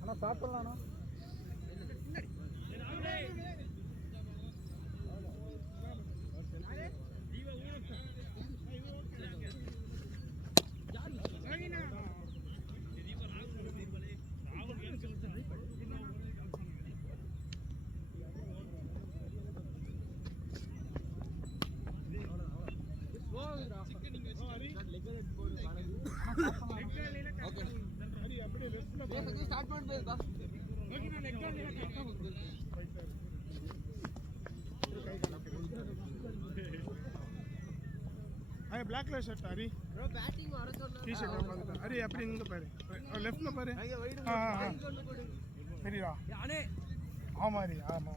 அண்ணா சாப்பிடலாம்ண்ணா. Black colour shirt हरी bro batting வர சொன்னா T shirt பாருங்க ஹரி அப்படி இங்க பாரு லெஃப்ட்ல பாரு சரியா யானே ஆமாரி ஆமா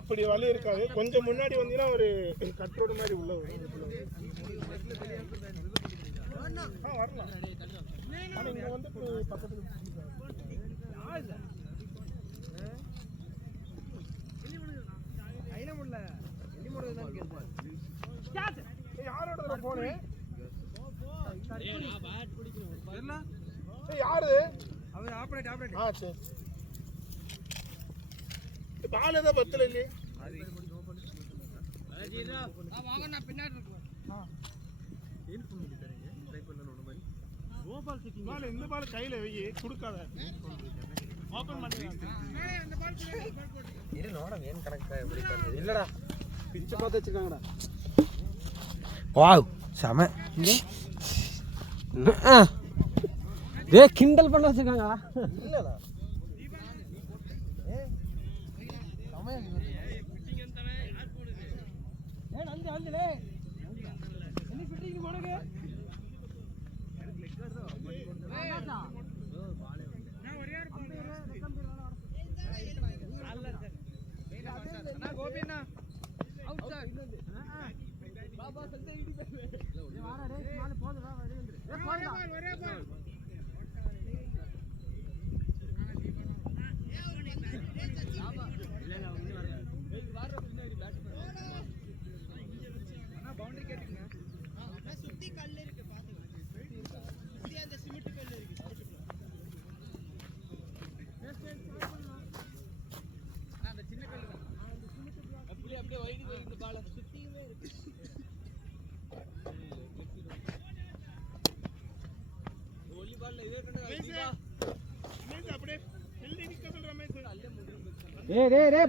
அப்படி வலி இருக்காது. கொஞ்சம் முன்னாடி வந்தீங்கன்னா ஒரு கட் ரோடு மாதிரி உள்ள வரும். வரலாம். ஆனா இங்க வந்து பக்கத்துல யாரோட போனு யாரு அவர் ஆபரேட் சரி பால் ஏதோ பத்தல இல்லையே வாங்க நான் பின்னாடி இருக்கேன். பால் இந்த பால் கையில வை கொடுக்காத ஓபன் பண்ணி அந்த பால் இரு நோட வேன் கணக்கா எப்படி பண்ணது இல்லடா பிச்சை பார்த்து வச்சிருக்காங்கடா. வாவ் செம டே கிண்டல் பண்ண வச்சிருக்காங்க இல்லடா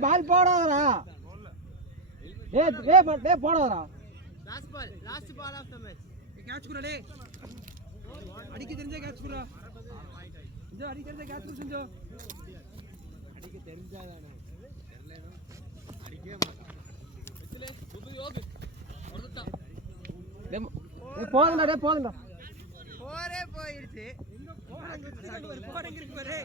பால் போடாதடா. போடாதடா. Last ball of the match. Catch குறடே. அடிக்க தெரிஞ்சா கேட்ச் குறா. இந்த அடிக்க தெரிஞ்சா கேட்ச் குறு செஞ்சோ. அடிக்க தெரிஞ்சாதானே. தெரியலனா அடிக்கவே மாட்டான். வெச்சலே உபயோக. ஒருத்தா. போதுடா. போரே போயிடுச்சு. போறங்க இருக்கு பாரு.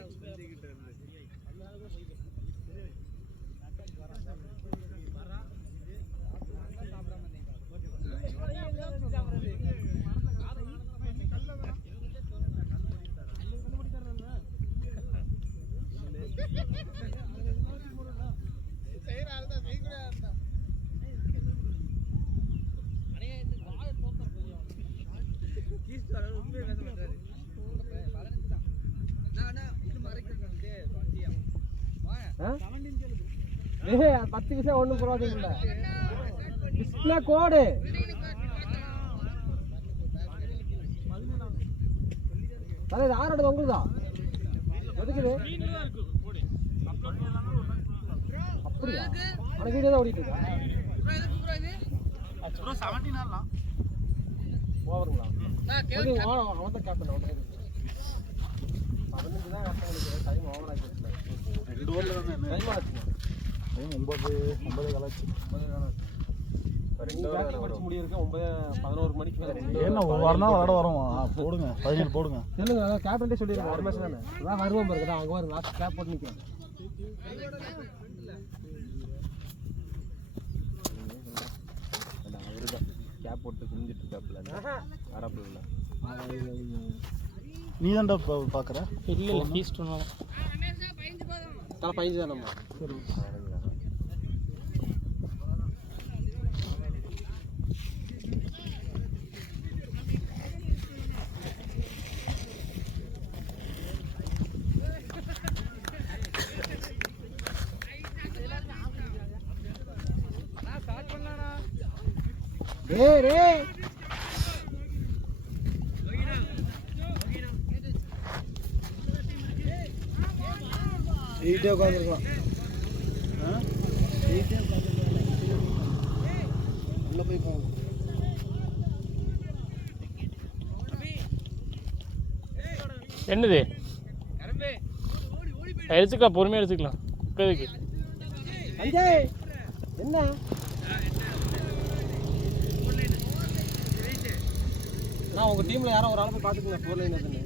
பத்து விஷயம் ஒண்ணும் புரோஜனம் இல்ல. டிஸ்ப்ளே கோடு அது யாரோட உங்களுதா எதுக்குது அப்படியா? அந்த வீடியோ தான் ஓடிட்டு இருக்கா ப்ரோ 17 நாள்லாம் ஓவருங்களா? அவன் தான் கேப்டன். அவன் 15 தான் கஷ்டம். டைம் ஓவர் ஆகிடுச்சு. 2 ஓவர்ல தான் டைம் ஆச்சு. 9 காலாச்சு. 2 பேட்டிங் படிச்சு முடியிருக்கு 11 மணிக்கு என்ன ஒரு நாள் விளையாட வரோம். போடுங்க 17 போடுங்க. சொல்லுங்க கேப்டன்ட்டே சொல்லிருங்க. ஒரு மேட்ச் தானே அதான் வருவோம் பாருங்க. அங்க வர லாஸ்ட் கேப் போட்டு நிக்கிறேன். கேப் போட்டு குனிஞ்சிட்டு இருக்காப்ல அரபுல. நீ தான்டா பாக்குற? இல்ல பீஸ் பண்ணலாம். தல 15 தானம்மா. சரி ஏய் ரே எயிட்டே உட்காந்துருக்கலாம். எயிட்டே உட்காந்துருக்கலாம். உள்ள போய் போகணும். என்னது எடுத்துக்கலாம், பொறுமையாக எடுத்துக்கலாம். இப்போதைக்கு அஞ்சய் என்ன நான் உங்கள் டீமில் யாரோ ஒரு ஆள் போய் பார்த்துக்கோங்க. 4 லைன் அதுன்னு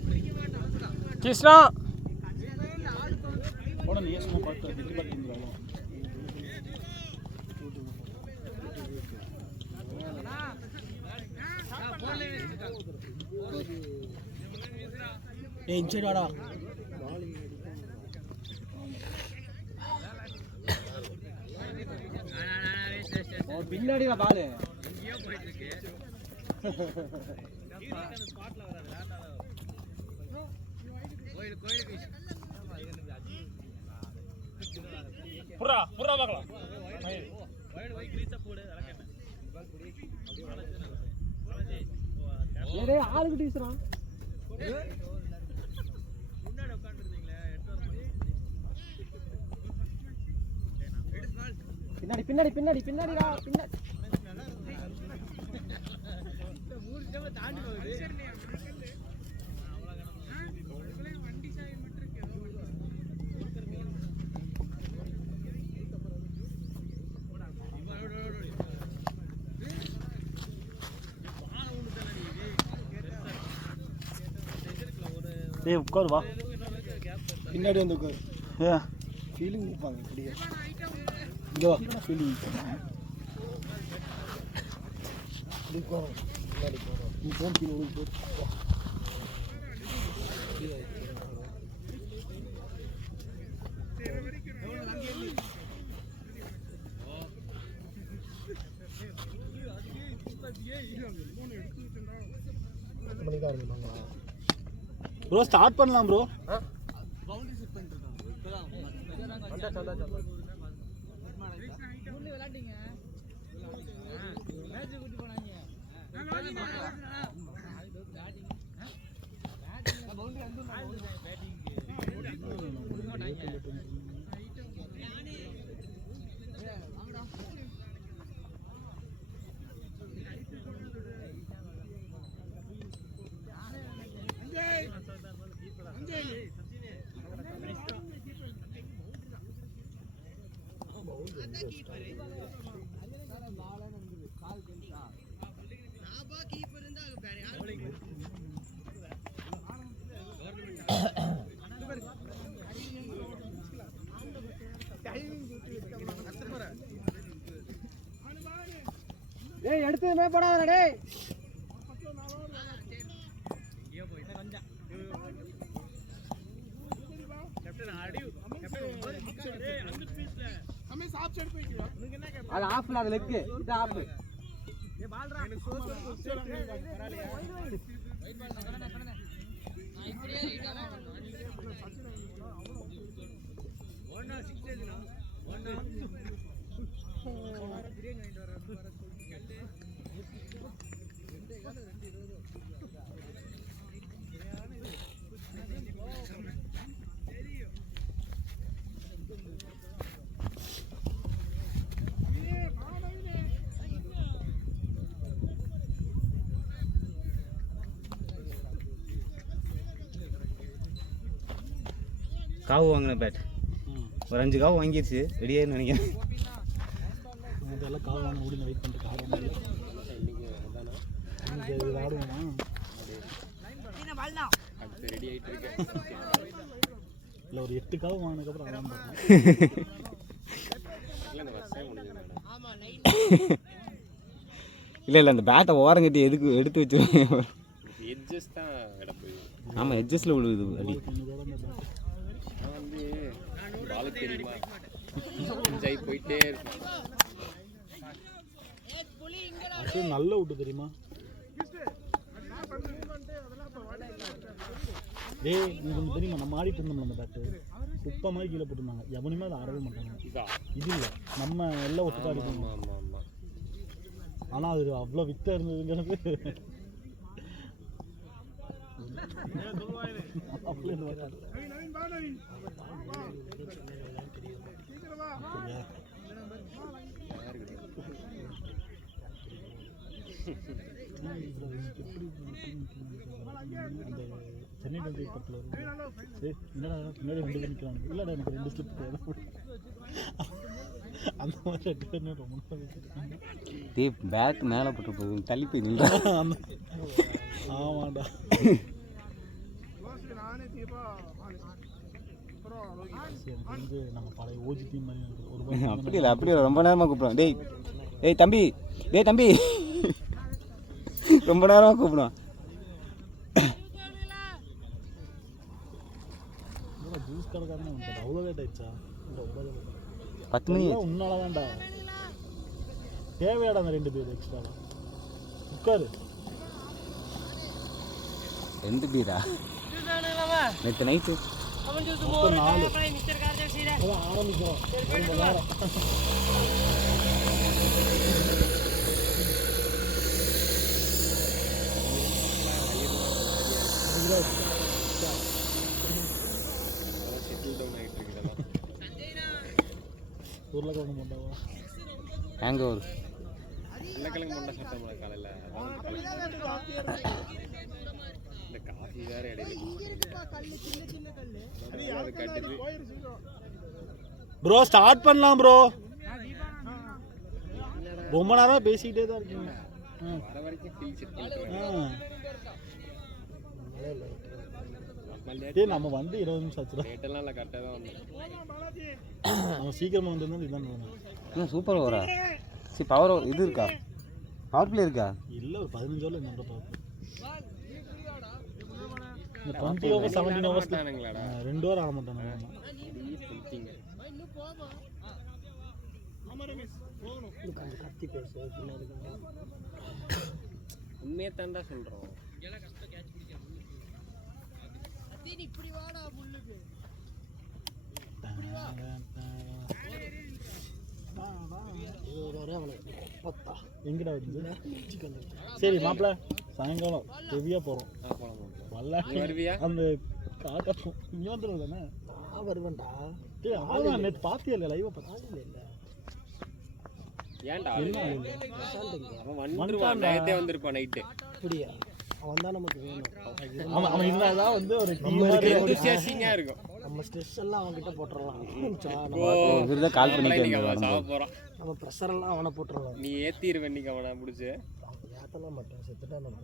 கிருஷ்ணா போட நீ சும்மா பார்த்து திட்டி பார்த்துருந்தாலும் ஏய் இன்சைட் வாடா. பின்னாடி பாலு புறா புறா பார்க்கலாம். ஏடே ஆளுக்கு டீச்சரான் பின்னாடி பின்னாடி பின்னாடி பின்னாடிடா பின்னாடி ஏய் உட்காரு வா. பின்னாடி வந்து உட்காரு. ஏன் ஃபீலிங் இருப்பாங்க இப்படியே. இங்கே வா. ஃபீலிங் நீ ஃபோன் கீழே விழுந்து போ. ப்ரோ ஸ்டார்ட் பண்ணலாம் ப்ரோ. ஏய் எடுத்துமே போடாதடா டேய். அது ஆஃப்ல அது லெக் இது ஆஃப். ஏ பால்ரா எனக்கு சோஸ் காவு வாங்கின பேட் ஒரு 5 காவு வாங்கிடுச்சு ரெடியாகின்னு நினைக்கிறேன். அதெல்லாம் கால் வாங்க முடியல வெயிட் பண்ணிட்டு ஆடுவோமா இல்லை ஒரு 8 காவு வாங்கினதுக்கப்புறம் அதான் பார்க்கலாம். இல்லை அந்த பேட்டை ஓரங்கட்டி எதுக்கு எடுத்து வச்சுருவேன். ஆமாம் எட்ஜஸில் விழுவுது அடி. நல்ல விட்டு தெரியுமா? டேய் உங்களுக்கு தெரியுமா நம்ம ஆடிட்டு இருந்தோம் நம்ம பேட்டு குப்பை மாதிரி கீழே போட்டுருந்தாங்க. எவனுமே அதை ஆடவே மாட்டாங்க. இது இல்லை நம்ம எல்லாம் ஒட்டுக்கா அடிக்கணும். ஆனால் அது அவ்வளோ வித்தாக இருந்ததுங்கிறது சென்னை டெல்லி பக்கத்தில் சரி என்னடா பின்னாடி 2 பேர் நிற்கிறாங்க இல்லைடா எனக்கு 2 ஸ்லிப் அந்த மாதிரி 2 பேர் ரொம்ப டேய் பேட் மேலே போட்டு போகுது தள்ளி போய் நில்றா ஆமாண்டா வந்து நம்ம பழைய ஓஜி டீம் மாதிரி ஒரு அப்படி இல்லை அப்படி ரொம்ப நேரமாக கூப்பிடுவோம் டேய் தம்பி ரொம்ப நேரமாக கூப்பிடுவோம் ஜூஸ் கடைக்காரனே வந்துட்டு அவ்வளோ லேட் ஆயிடுச்சா 10 மணி உன்னால தான்டா தேவையாடா அந்த 2 பேர் எக்ஸ்ட்ரா உட்காரு 2 பீரா நேற்று நைட்டு 4 ஆரம்பிக்கிறோம் உருளைக்கிழங்கு மண்டாவா ஹேங் ஓவர் உருளைக்கிழங்கு மண்டை சாப்பிட்டோம்ல காலையில் இந்த காஃபி வேற இடையில அது கட்டுது ப்ரோ ஸ்டார்ட் பண்ணலாம் ப்ரோ ரொம்ப நேரம் பேசிக்கிட்டே தான் இருக்கீங்க வர வரைக்கும் ஃபீல் செட் பண்ணிட்டு டேய் நம்ம வந்து 20 நிமிஷம் ஆச்சுடா ரேட்டெல்லாம் இல்லை கரெக்டாக தான் வந்தோம் நம்ம சீக்கிரமாக வந்திருந்தா இதான் என்ன சூப்பர் ஓவரா சரி பவர் ஓவர் இது இருக்கா பவர் பிளே இருக்கா இல்லை ஒரு 15 ஓவர் என்ன பார்ப்போம் 20 ஓவர் 17 ஓவர்ஸ் 2 ஓவர் ஆட மாட்டாங்க உண்மையை தாண்டா சொல்கிறோம் எங்கடா வந்து சரி மாப்பிள்ள சாயங்காலம் ஹெவியாக போகிறோம் வருவியா அந்த காட்டும் இங்கே வந்துடும் தானே வருவேன்டா டேய் அவ்வளோதான் நேற்று பார்த்தியா இல்லை லைவாக பார்த்து இல்லை ஏன்டா அவன் வந்துருவான் நைட்டே வந்திருப்பான் நைட்டு அப்படியா அவன் தான் நமக்கு வேணும் அவன் இருந்தாதான் வந்து ஒரு சேசிங்கா இருக்கும் நம்ம ஸ்ட்ரெஸ் எல்லாம் அவன்கிட்ட போட்டுறலாம் இவர்தான் கால் பண்ணிட்டு சாவ போறான் நம்ம ப்ரெஷர் எல்லாம் அவனை போட்டுறலாம் நீ ஏத்திடுவ இன்னைக்கு அவனை பிடிச்சி ஏத்தலாம் மாட்டேன் செத்துட்டா நம்ம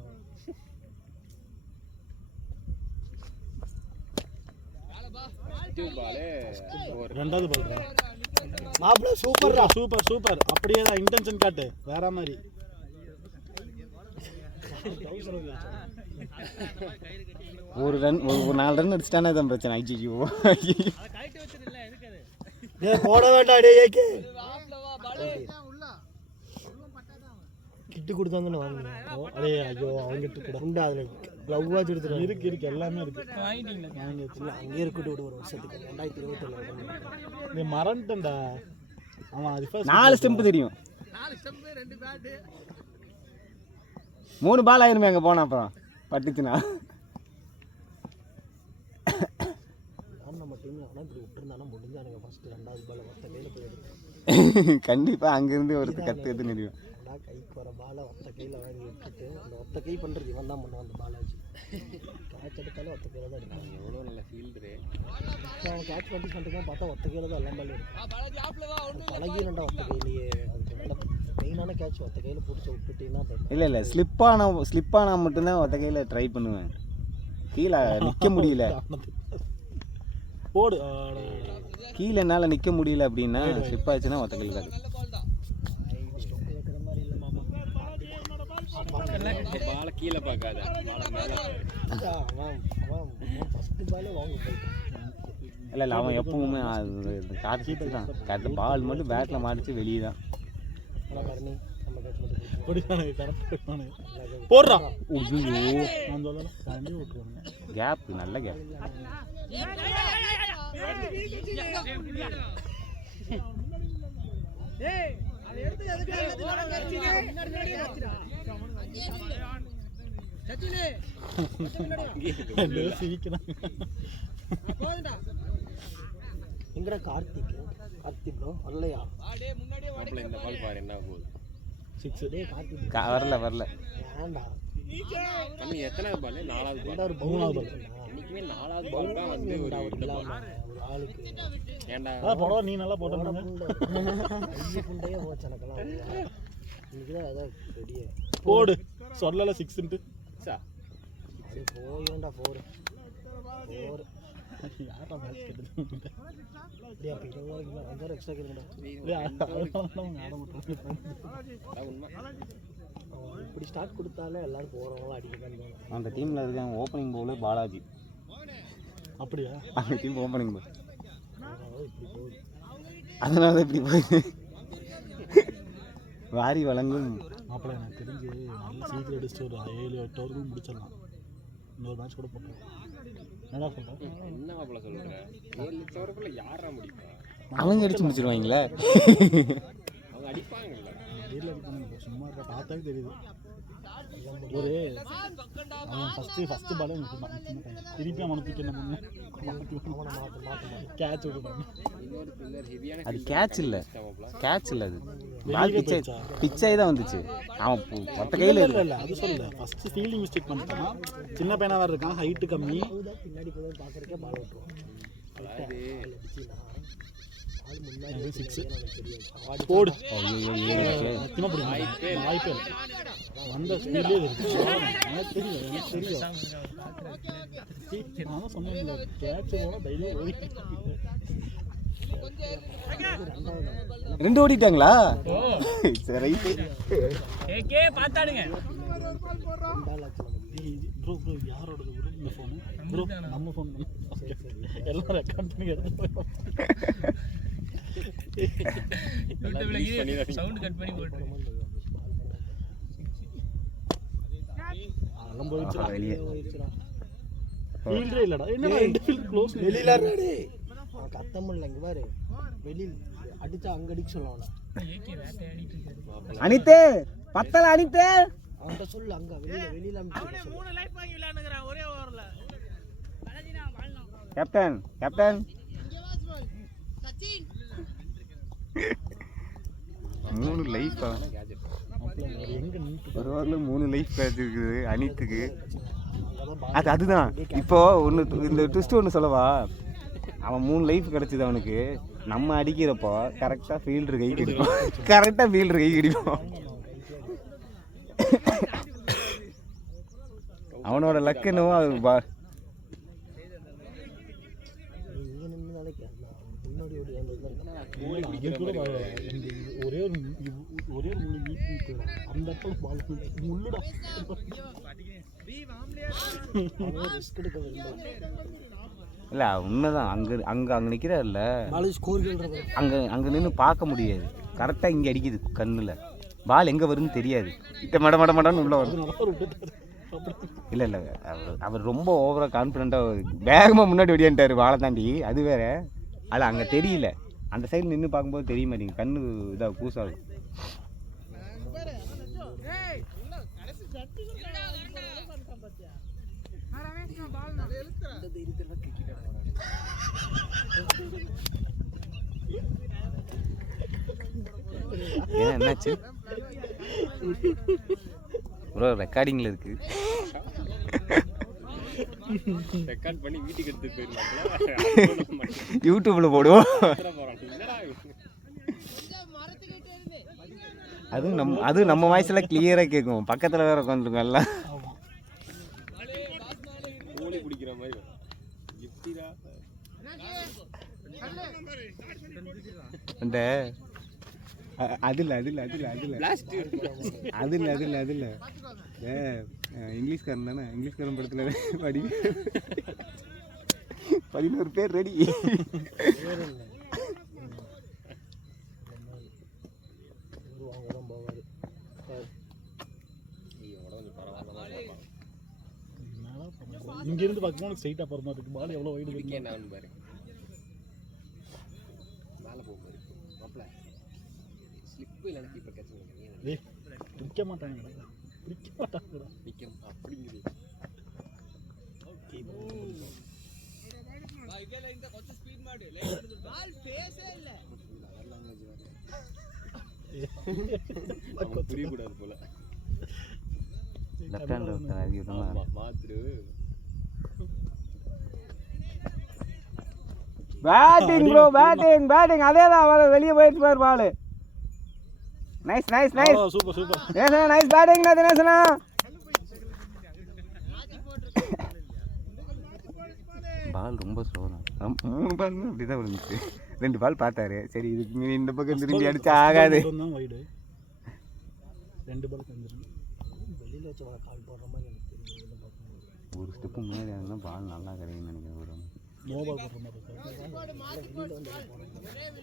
ரெண்டாவது பால் மாப்பிள்ள சூப்பர்ரா சூப்பர் சூப்பர் அப்படியே தான் இன்டென்ஷன் காட்டு வேற மாதிரி ஒரு 4 ரன் அடிச்சிட்டானே தான் பிரச்சனை ஐயோ போட வேண்டாம் டேய் ஏகே கிட்டு கொடுத்தாங்கன்னு வாங்குனேன் அடே ஐயோ அவங்கிட்ட கூட உண்டா அதுல க்ளவ் வாட்ச் எடுத்துட்டு இருக்கு எல்லாமே இருக்கு வாங்கி வச்சுல அங்கேயே இருக்கட்டும் விடு ஒரு வருஷத்துக்கு 2027 நீ மறந்துட்டேன்டா அவன் அது 4 ஸ்டெம்ப் தெரியும் 4 ஸ்டெம்ப் 2 பேட் 3 பால் ஆயிருமே அங்கே போனா அப்புறம் பட்டுச்சுன்னா நம்ம டீம்ல ஆனால் இப்படி விட்டுருந்தானா முடிஞ்சானுங்க ஃபர்ஸ்ட் 2வது பால் ஒத்த கையில் போய் எடுத்து கண்டிப்பாக அங்கேருந்து ஒரு கற்று எடுத்து நிறுவோம் கைக்கு வர பாலை ஒத்த கையில் வாங்கி விட்டுட்டு அந்த ஒத்த கை பண்ணுறது இவன் தான் பண்ணுவான் அந்த பாலை வச்சு கேட்ச் எடுத்தாலும் ஒத்த கையில் தான் எடுப்பான் எவ்வளோ நல்ல ஃபீல்டரு அவன் கேட்ச் பண்ணி பண்ணிட்டு பார்த்தா ஒத்த கையில் தான் எல்லாம் பால் எடுப்பான் பழகிடண்டா ஒத்த கையிலேயே அதுக்கு நல்ல மெயினான கேட்ச் ஒத்த கையில் பிடிச்சி விட்டுட்டீங்கன்னா இல்லை ஸ்லிப்பானா மட்டும்தான் ஒத்த கையில் ட்ரை பண்ணுவேன் கீழே நிற்க முடியல போடு கீழே என்னால் நிற்க முடியல அப்படின்னா ஸ்லிப் ஆச்சுன்னா ஒத்த கையில் காது பாலை கீழே பார்க்காத இல்லை அவன் எப்பவுமே காற்று தான் கரெக்டாக பால் மட்டும் பேட்டில் மாடிச்சு வெளியே தான் போடுறா கேப் நல்ல கேப் எங்கடா கார்த்திக் ப்ரோ வரலையா? இந்த பால் பாரு என்ன போகுது. 6 டே கார்த்திக் வரல ஏன்டா தம்பி எத்தனாவது பால்? 4வது பால். ஒரு பவுலாவது பால் இன்னைக்குமே 4வது பால் தான் வந்து ஒரு ஆளுக்கு ஏன்டா போடா நீ நல்லா போட்டா புண்டையே போச்சு எனக்கெல்லாம். இன்னைக்கு தான் ஏதோ பெரிய போடு சொல்லல 6 சா அது போயிடும்டா 4 யாரா மேட்ச் கேட்டது அப்படியே அப்போ 20 ரூபாய்க்கு 5 ரூபா எக்ஸ்ட்ரா கேளுங்கடா. இப்படி ஸ்டார்ட் கொடுத்தாலே எல்லாரும் போகிறவங்களாம் அடிக்கதான் தோணும். அந்த டீமில் இருக்காங்க ஓப்பனிங் பவுலர் பாலாஜி. அப்படியா? அந்த டீம் ஓப்பனிங் பவுல் இப்படி போகுது. அதனால தான் இப்படி போகுது. வாரி வழங்கும் மாப்பிள்ள எனக்கு தெரிஞ்சு நல்ல சீக்கிரம் அடிச்சுட்டு ஒரு 7-8 ஓவர்கள் முடிச்சிடலாம். இன்னொரு மேட்ச் கூட போட்டோம். என்னடா சொல்கிறேன்? என்ன மாப்பிள்ள சொல்கிற? 7 ஓவருக்குள்ள யாரா முடிப்பா? அவங்க அடிச்சு முடிச்சிருவாங்களே. அவங்க அடிப்பாங்கல்ல. வீட்டில் அடிப்பாங்க. சும்மா இருக்க பார்த்தாவே தெரியுது. ஒரு அவன் ஃபஸ்ட்டு பாலே திருப்பி அவனுக்கு என்ன பண்ணு கேட்ச் விட்டுட்டாங்க. அது கேட்ச் இல்லை அது பால் பிச்சாகி தான் வந்துச்சு. அவன் மொத்த கையில் இல்லை அது சொல்லல. ஃபஸ்ட்டு ஃபீல்டிங் மிஸ்டேக் பண்ணிட்டான். சின்ன பையனாக வேறு இருக்கான், ஹைட்டு கம்மி. பின்னாடி போய் பார்க்குறக்கே பால் விட்டுருவோம். போடு வாய்ப்பே வந்த ஸ்பீட்லேயே எனக்கு தெரியும். நான் சொன்னேன் கேட்ச் போனால் தைரியம் ஓடி 2 ஓடிட்டாங்களா? சரி பார்த்தாடுங்க. ப்ரோ யாரோடது ப்ரோ இந்த ஃபோனு? ப்ரோ நம்ம ஃபோன் எல்லாம் ரெக்கார்ட் பண்ணி எடுத்து சவுண்ட் கட் பண்ணி போட்டு அதெல்லாம் போயிடுச்சுடா. ஃபீல்டே இல்லடா. என்னடா ரெண்டு ஃபீல்ட் க்ளோஸ் வெளியில இருடே. கத்தமில்ல இங்க பாரு. வெளியில அடிச்சா அங்க அடிக்க சொல்லலாம். அனிதே பத்தல அனிதே அவன்கிட்ட சொல்லு அங்க வெளியில அவனே 3 லைஃப் வாங்கி விளையாடுங்கறான் ஒரே ஓவர்ல. கேப்டன் 3 லைஃபா? ஒரு ஓவர்ல 3 லைஃப் இருக்குது அனித்துக்கு. அதுதான் இப்போ ஒன்று இந்த ட்விஸ்ட் ஒன்று சொல்லவா? அவன் 3 லைஃப் கிடச்சிது அவனுக்கு. நம்ம அடிக்கிறப்போ கரெக்டாக ஃபீல்டர் கை கிடைக்கும். அவனோட லக்கு என்னவோ அது ஒரே ஒரு அந்த இடத்துல பால் முள்ளுடா. இல்லை உண்மைதான். அங்கே நிற்கிறார்ல, அங்கே நின்று பார்க்க முடியாது. கரெக்டாக இங்கே அடிக்குது கண்ணில். பால் எங்கே வரும்னு தெரியாது. மடன்னு உள்ள வரும். இல்லை அவர் ரொம்ப ஓவராக கான்ஃபிடென்ட்டாக வேகமாக முன்னாடி ஓடியான்ட்டார் வாழை தாண்டி. அது வேற. அது அங்கே தெரியல. அந்த சைடு நின்று பார்க்கும்போது தெரிய மாட்டேங்குது. கண்ணு இதாக கூசாகும். ஏன் என்னாச்சு ப்ரோ? ரெக்கார்டிங்கில் இருக்கு. ரெக்கார்ட் பண்ணி வீட்டுக்கு எடுத்து போயிடலாம். யூடியூப்பில் போடுவோம். அதுவும் நம்ம வாய்ஸ்லாம் கிளியராக கேட்கும். பக்கத்தில் வேற உட்காந்துருக்கோம் எல்லாம். பிடிக்கிற மாதிரி அந்த அதில் இங்கிலீஷ்காரன் தானே? இங்கிலீஷ்காரன் படத்தில் 11 பேர் ரெடி. இங்கிருந்து பார்க்கும்போது ஸ்ட்ரைட்டாக போகிற மாதிரி இருக்கு. பால் எவ்வளோ வைடு இருக்கு என்ன பாரு. மேலே போகும்போது மாப்பிள்ள ஸ்லிப்பு இல்லை. கீப்பர் கேட்ச் நிற்க மாட்டாங்க. பிடிக்க மாட்டாங்கடா. புரியக்கூடாது போல. லெஃப்ட் ஹேண்ட் ஒருத்தர் அறி விடுமா பேட்டிங் ப்ரோ பேட்டிங் அதே தான் வெளியே போயிட்டு பாரு பால். Nice super super. தினேசனா நைஸ் பேட்டிங் தினேசனா. பால் ரொம்ப ஸ்லோ தான். 3 பால் அப்படி தான் விழுந்துச்சு. 2 பால் பார்த்தாரு. சரி இதுக்கு இந்த பக்கம் திரும்பி அடிச்சா ஆகாது. வைடு 2 பால் வந்துடும். வெளியில் வச்சு கால் போடுற மாதிரி எனக்கு தெரியும். ஒரு ஸ்டெப்பு முன்னாடி இருந்தால் பால் நல்லா கிடைக்குன்னு நினைக்கிறேன். ஒரு நோ பால் போடுற மாதிரி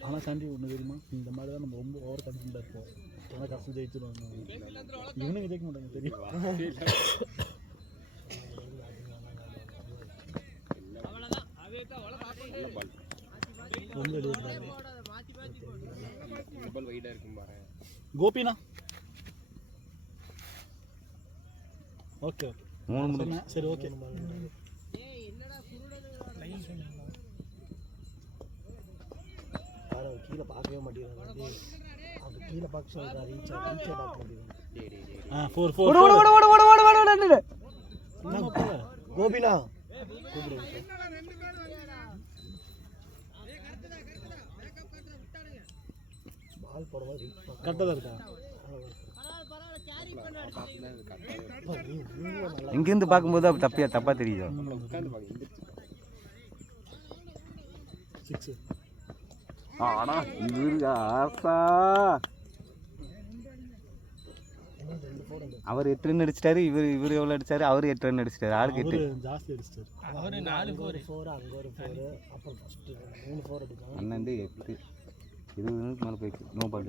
ஆனால் சாண்டி ஒன்று தெரியுமா, இந்த மாதிரி தான் நம்ம ரொம்ப ஓவர் கான்ஃபிடண்டாக இருப்போம். ஆனால் கஷ்டம் ஜெயிச்சிருவாங்க. இவனுக்கு ஜெயிக்க மாட்டாங்க தெரியும். கோபினா ஓகே ஓகே 3 முடிஞ்சு. சரி ஓகே. கீழே பார்க்கவே மாட்டேங்கிறாங்க. அவங்க கீழே பார்க்க சொல்கிறா ரீச் பார்க்க மாட்டேங்கிறாங்க. 4 கோபினா பால் போடுவா கரெக்டாக தான் இருக்கா. இங்கேருந்து பார்க்கும்போது அப்போ தப்பாக தெரியுதோ. 6 ஆனால் இவரு ஆசா அவர் 8 ரன் அடிச்சிட்டாரு. இவர் எவ்வளோ அடிச்சாரு? அவர் 8 ரன் அடிச்சிட்டாரு. ஆளுக்கு 8 ஜாஸ்தி அடிச்சிட்டாரு. அவர் 4 4 அங்கே ஒரு 4 அப்புறம் ஃபர்ஸ்ட் 3 4 அடிச்சாங்க. 12 8 20 ரனுக்கு மேலே போயிடுச்சு. No ball.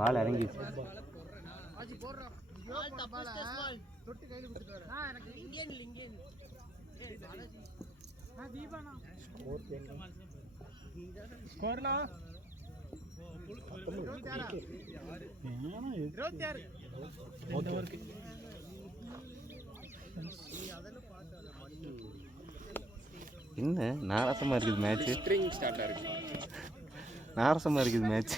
பால் இறங்கிடுச்சு. ஸ்கோர்னா என்ன நாரசமாக இருக்குது மேட்ச்சு. நாரசமாக இருக்குது மேட்ச்.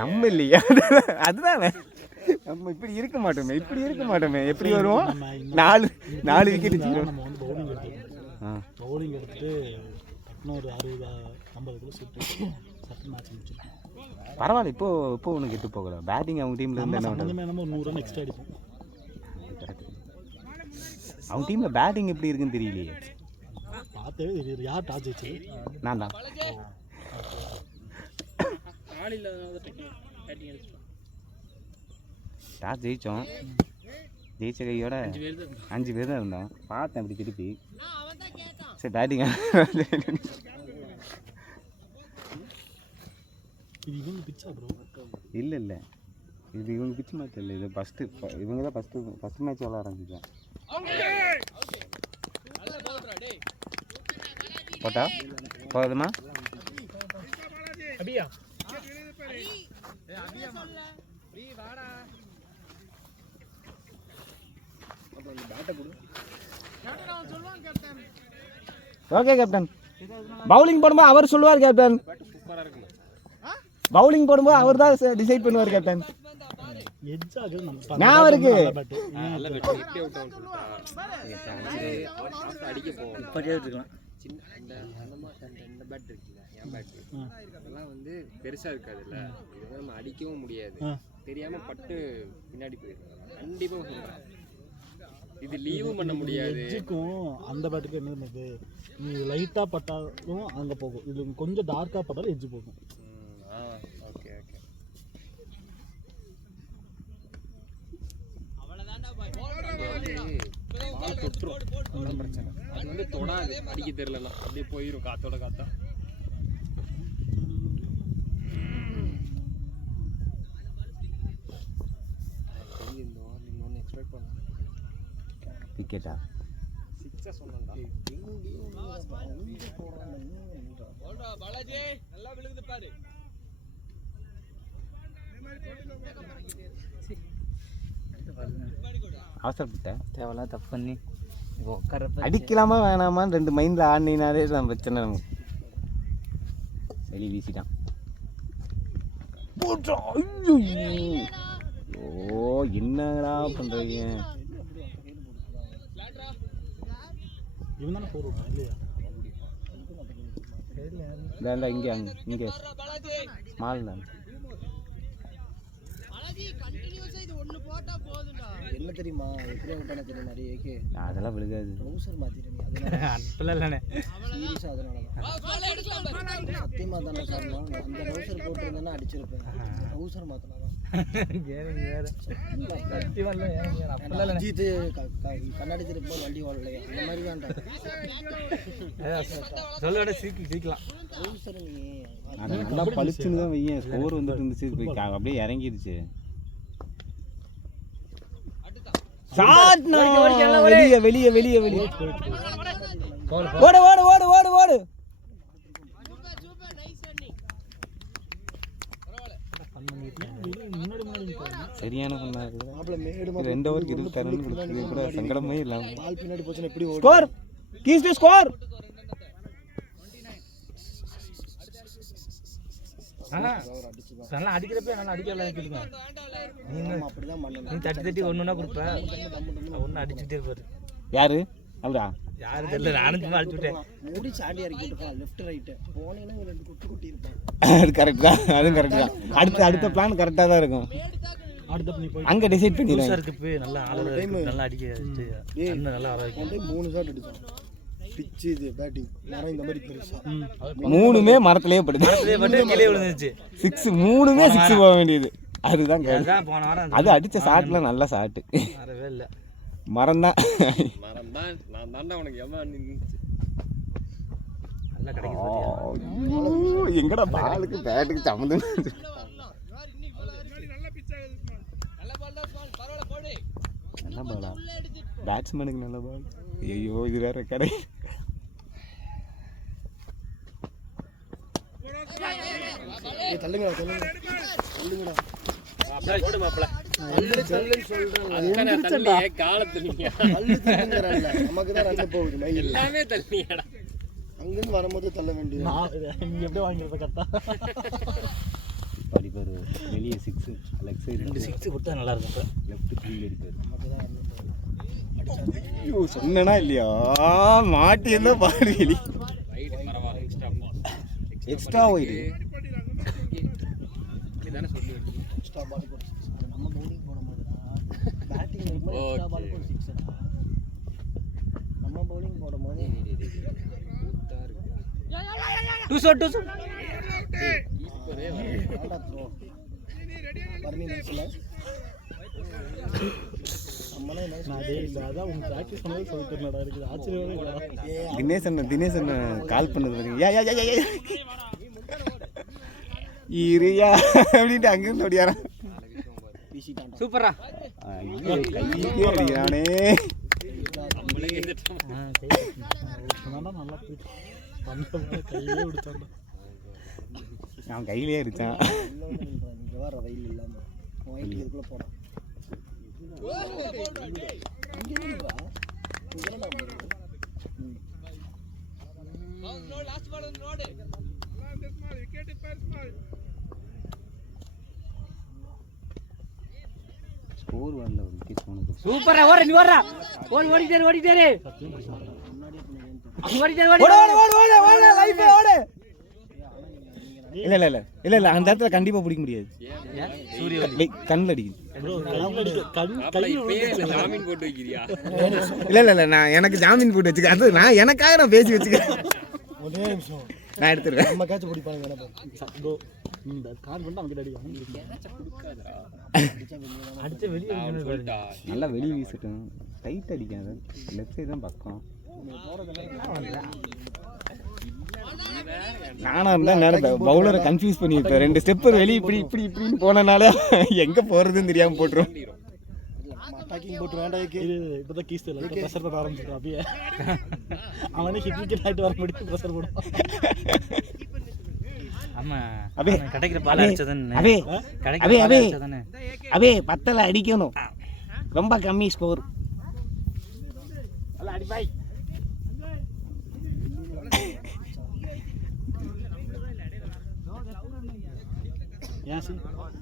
நம்ம இல்லையா? அதுதானே நம்ம இப்படி இருக்க மாட்டோமே. எப்படி வருவோம்? 4 விக்கெட் வச்சுக்கிறோம். நம்ம வந்து பவுலிங் எடுத்துட்டு ஒரு 60-50 சுட்டு சட்டு மேட்ச் முடிச்சிருக்கோம். பரவாயில்ல. இப்போ ஒன்று கெட்டு போகல. பேட்டிங் அவங்க டீமில் இருந்து என்ன பண்ணுறது? நம்ம 100 ரன் எக்ஸ்ட்ரா அடிப்போம். கரெக்ட். அவங்க டீமில் பேட்டிங் எப்படி இருக்குன்னு தெரியலையே. பார்த்தே தெரியுது. யார் டாஸ் ஜெயிச்சு? நான் தான். டாஸ் ஜெயித்தோம். ஜெயிச்ச கையோட 5 பேர் தான் இருந்தோம். பார்த்தேன் அப்படி திருப்பி. சரி பேட்டிங் இல்லை இது இவங்க பிச்சு மேட்ச் இல்லை. இது ஃபஸ்ட்டு இவங்க தான் ஃபஸ்ட்டு மேட்ச் விளாட ஆரம்பிச்சேன். போட்டா போதுமா? அபியா ஓகே கேப்டன். பவுலிங் போடும்போது அவர் சொல்லுவார் கேப்டன். பவுலிங் போடும்போது அவர் தான் டிசைட் பண்ணுவார் கேப்டன். ஞாபகம் இருக்கு. அதெல்லாம் வந்து பெருசா இருக்காதுல்ல. இதெல்லாம் நம்ம அடிக்கவும் முடியாது. தெரியாம பட்டு பின்னாடி போயிடும். கண்டிப்பா சொல்றேன். இது லீவும் பண்ண முடியாது. அந்த பேட்டுக்கு என்ன பண்ணுது? நீ லைட்டா பட்டாலும் அங்க போகும். இது கொஞ்சம் டார்க்கா பட்டாலும் எட்ஜ் போகும். Okay okay. அவ்வளவுதான் பிரச்சனை. அது வந்து தொடாது. அடிக்க தெரியலன்னா அப்படியே போயிடும் காத்தோட காத்தா. இந்த ஓவர் இன்னொன்னு எக்ஸ்பெக்ட் பண்ணேன். விக்கெட்டா 6 சொன்னேன்டா. போடா பாலாஜி நல்லா விழுகுது பாரு. அவசரப்பட்டேன். தேவையில்லாம் தப்பு பண்ணி இப்போ உட்காரப்ப அடிக்கலாமா வேணாமான்னு 2 மைண்டில் ஆடினாலே தான் பிரச்சனை நமக்கு. வெளியே வீசிட்டான். ஓ என்னடா பண்ணுறீங்க? இவன் தானே போடுவான் இல்லையா? இல்லை இங்கே ஸ்மால் தான். என்ன தெரியுமா எப்படி விட்டானே தெரியும் நிறைய ஏகே அதெல்லாம் விழுகாது. ட்ரௌசர் மாத்திரீங்க அப்பெல்லாம் இல்லைண்ணே. சீரியஸா அதனால சத்தியமா தானே காரணம். அந்த ட்ரௌசர் போட்டிருந்தேன்னா அடிச்சிருப்பேன். ட்ரௌசர் மாத்தினா அஜித்து கண்ணாடி திருப்ப வண்டி ஓடலையா அந்த மாதிரி தான் சொல்லோட சீக்கலாம். ட்ரௌசர் நீ அதை நல்லா பளிச்சுன்னு தான் வையேன். ஸ்கோர் வந்துட்டு இருந்துச்சு, அப்படியே இறங்கிடுச்சு. வெளியே வெளியே வெளியே வெளியே ஓடு ஓடு ஓடு ஓடு ஓடு. சரியான பண்ணாரு. 2 ஓவருக்கு 20 ரன் கொடுத்தது கூட சங்கடமே இல்லாம. பால் பின்னாடி போச்சுன்னா எப்படி ஓடும்? Score keys to score. நல்லா அடிக்கிறப்ப நல்லா அடிக்கல கேளுங்க. அப்படிதான் பண்ணணும். நீ தட்டி ஒண்ணுனா கொடுப்ப ஒண்ணு அடிச்சுட்டே இருப்பாரு. யாரு அவரா? யாரு தெரியல, நானும் சும்மா அடிச்சுட்டேன். மூடி சாண்டி இறக்கி விட்டுருப்பான் லெஃப்ட் ரைட் போனீங்கன்னா 2 குட்டி குட்டி இருப்பான். அது கரெக்ட் தான், அதுவும் கரெக்ட் தான். அடுத்த பிளான் கரெக்டாக தான் இருக்கும். அங்கே டிசைட் பண்ணிடுவாங்க. போய் நல்லா நல்லா அடிக்க நல்லா ஆரோக்கியம். 3 ஷாட் அடிச்சான். பிச்சு இது பேட்டிங் மரம் இந்த மாதிரி பெருசா 3மே மரத்திலேயே படுது. கீழே விழுந்துச்சு. 6 3மே 6 போக வேண்டியது. அதுதான் போன வாரம் அது அடிச்ச ஷாட்ல நல்ல ஷாட். வரவே இல்லை. மரம் தான் நான் தாண்டா உனக்கு நல்லா கிடைக்குது. எங்கடா பாலுக்கு பேட்டுக்கு சம்மந்தம். நல்ல பாலா பேட்ஸ்மேனுக்கு நல்ல பால். ஐயோ இது வேற கடை. தள்ளுங்கடா தள்ளுங்கடா தள்ளுங்கடா அங்கிருந்து வரும்போது தள்ள வேண்டியது. வெளியே 6 லெக் சைடு 6 கொடுத்தா நல்லா இருக்கும். லெஃப்ட் 3 அடிப்பாரு. ஐயோ சொன்னா இல்லையா மாட்டி என்ன பாரு. வெளி எக்ஸ்ட்ரா ஒயிட் எக்ஸ்ட்ரா பால் போட்டு நம்ம பவுலிங் போடும்போது பேட்டிங் எக்ஸ்ட்ரா பால் போட்டு 6 நம்ம பவுலிங் போடும்போது 2 ஷாட் பர்னி நைஸ்ல தினேசன் கால் பண்ணது இருயா அப்படின்ட்டு அங்கிருந்து ஓடியாரா. சூப்பரா அடிக்கிறானே. அவன் கையிலே இருக்கான். இங்க வர ரயில் இல்லாம ஒயிட் இதுக்குள்ள போறான். ஸ்கோர் வரல. சூப்பரா ஓடு நீ ஓடுறா. ஓடிட்டே ஓடிட்டே இல்ல அந்த இடத்துல கண்டிப்பா பிடிக்க முடியாது. கண்ணில் அடிக்குது. இல்ல நான் எனக்கு ஜாமீன் போட்டு வச்சுக்க. அது நான் எனக்காக நான் பேசி வச்சுக்கிறேன். ஒரே நிமிஷம் நான் எடுத்துறேன். நம்ம கேட்ச் பிடிப்பாங்க. நல்லா வெளியே வீசிட்டேன். டைட் அடிக்காது. லெஃப்ட் சைடு தான் பக்கம். நானா இருந்தா நேரம் பவுலரை கன்ஃபியூஸ் பண்ணியிருப்பேன். 2 ஸ்டெப் வெளியே இப்படின்னு போனனால எங்க போறதுன்னு தெரியாம போட்டுரும். அட்டாக்கிங் போட்டு வேண்டாம். இப்பதான் கீஸ் தெரியல. ப்ரெஷர் போட ஆரம்பிச்சிட்டான். அப்படியே அவனே ஹிட் விக்கெட் ஆயிட்டு வர முடியும். ப்ரெஷர் போடுவான். ஆமா அப்படியே கிடைக்கிற பால் அடிச்சதானே. அப்படியே பத்தல அடிக்கணும். ரொம்ப கம்மி ஸ்கோர்.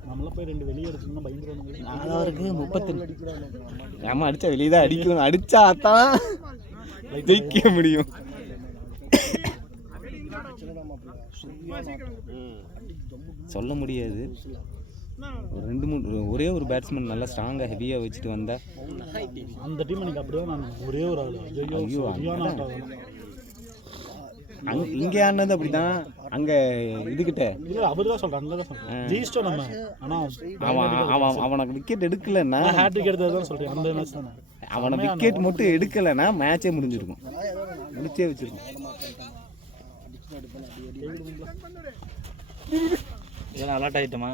நம்மள போய் 2 வெளியே அடிச்சோம்னா பயந்துருவாங்க. அவருக்கு 32 ஆமா அடிச்சா வெளியே தான் அடிக்கணும். அடிச்சா தான் ஜெயிக்க முடியும். சொல்ல முடியாது. ஒரு 2-3 ஒரே ஒரு பேட்ஸ்மேன் நல்லா ஸ்ட்ராங்காக ஹெவியாக வச்சுட்டு வந்தா அந்த டீம் எனக்கு அப்படியே நான் ஒரே ஒரு ஆள் ஐயோ இங்கே ஆனது அப்படிதான். அங்கே இதுகிட்ட இல்லை அவர் தான் சொல்கிறேன், அங்கே தான் சொல்கிறேன் ஜெயிச்சிட்டோம் நம்ம. ஆனால் அவனுக்கு விக்கெட் எடுக்கலைன்னா ஹேட்ரிக் எடுத்தது தான் சொல்கிறேன். அந்த மேட்ச் தானே அவனை விக்கெட் மட்டும் எடுக்கலைன்னா மேட்சே முடிஞ்சிருக்கும், முடிச்சே வச்சிருக்கும். இதெல்லாம் அலர்ட் ஆகிட்டோமா?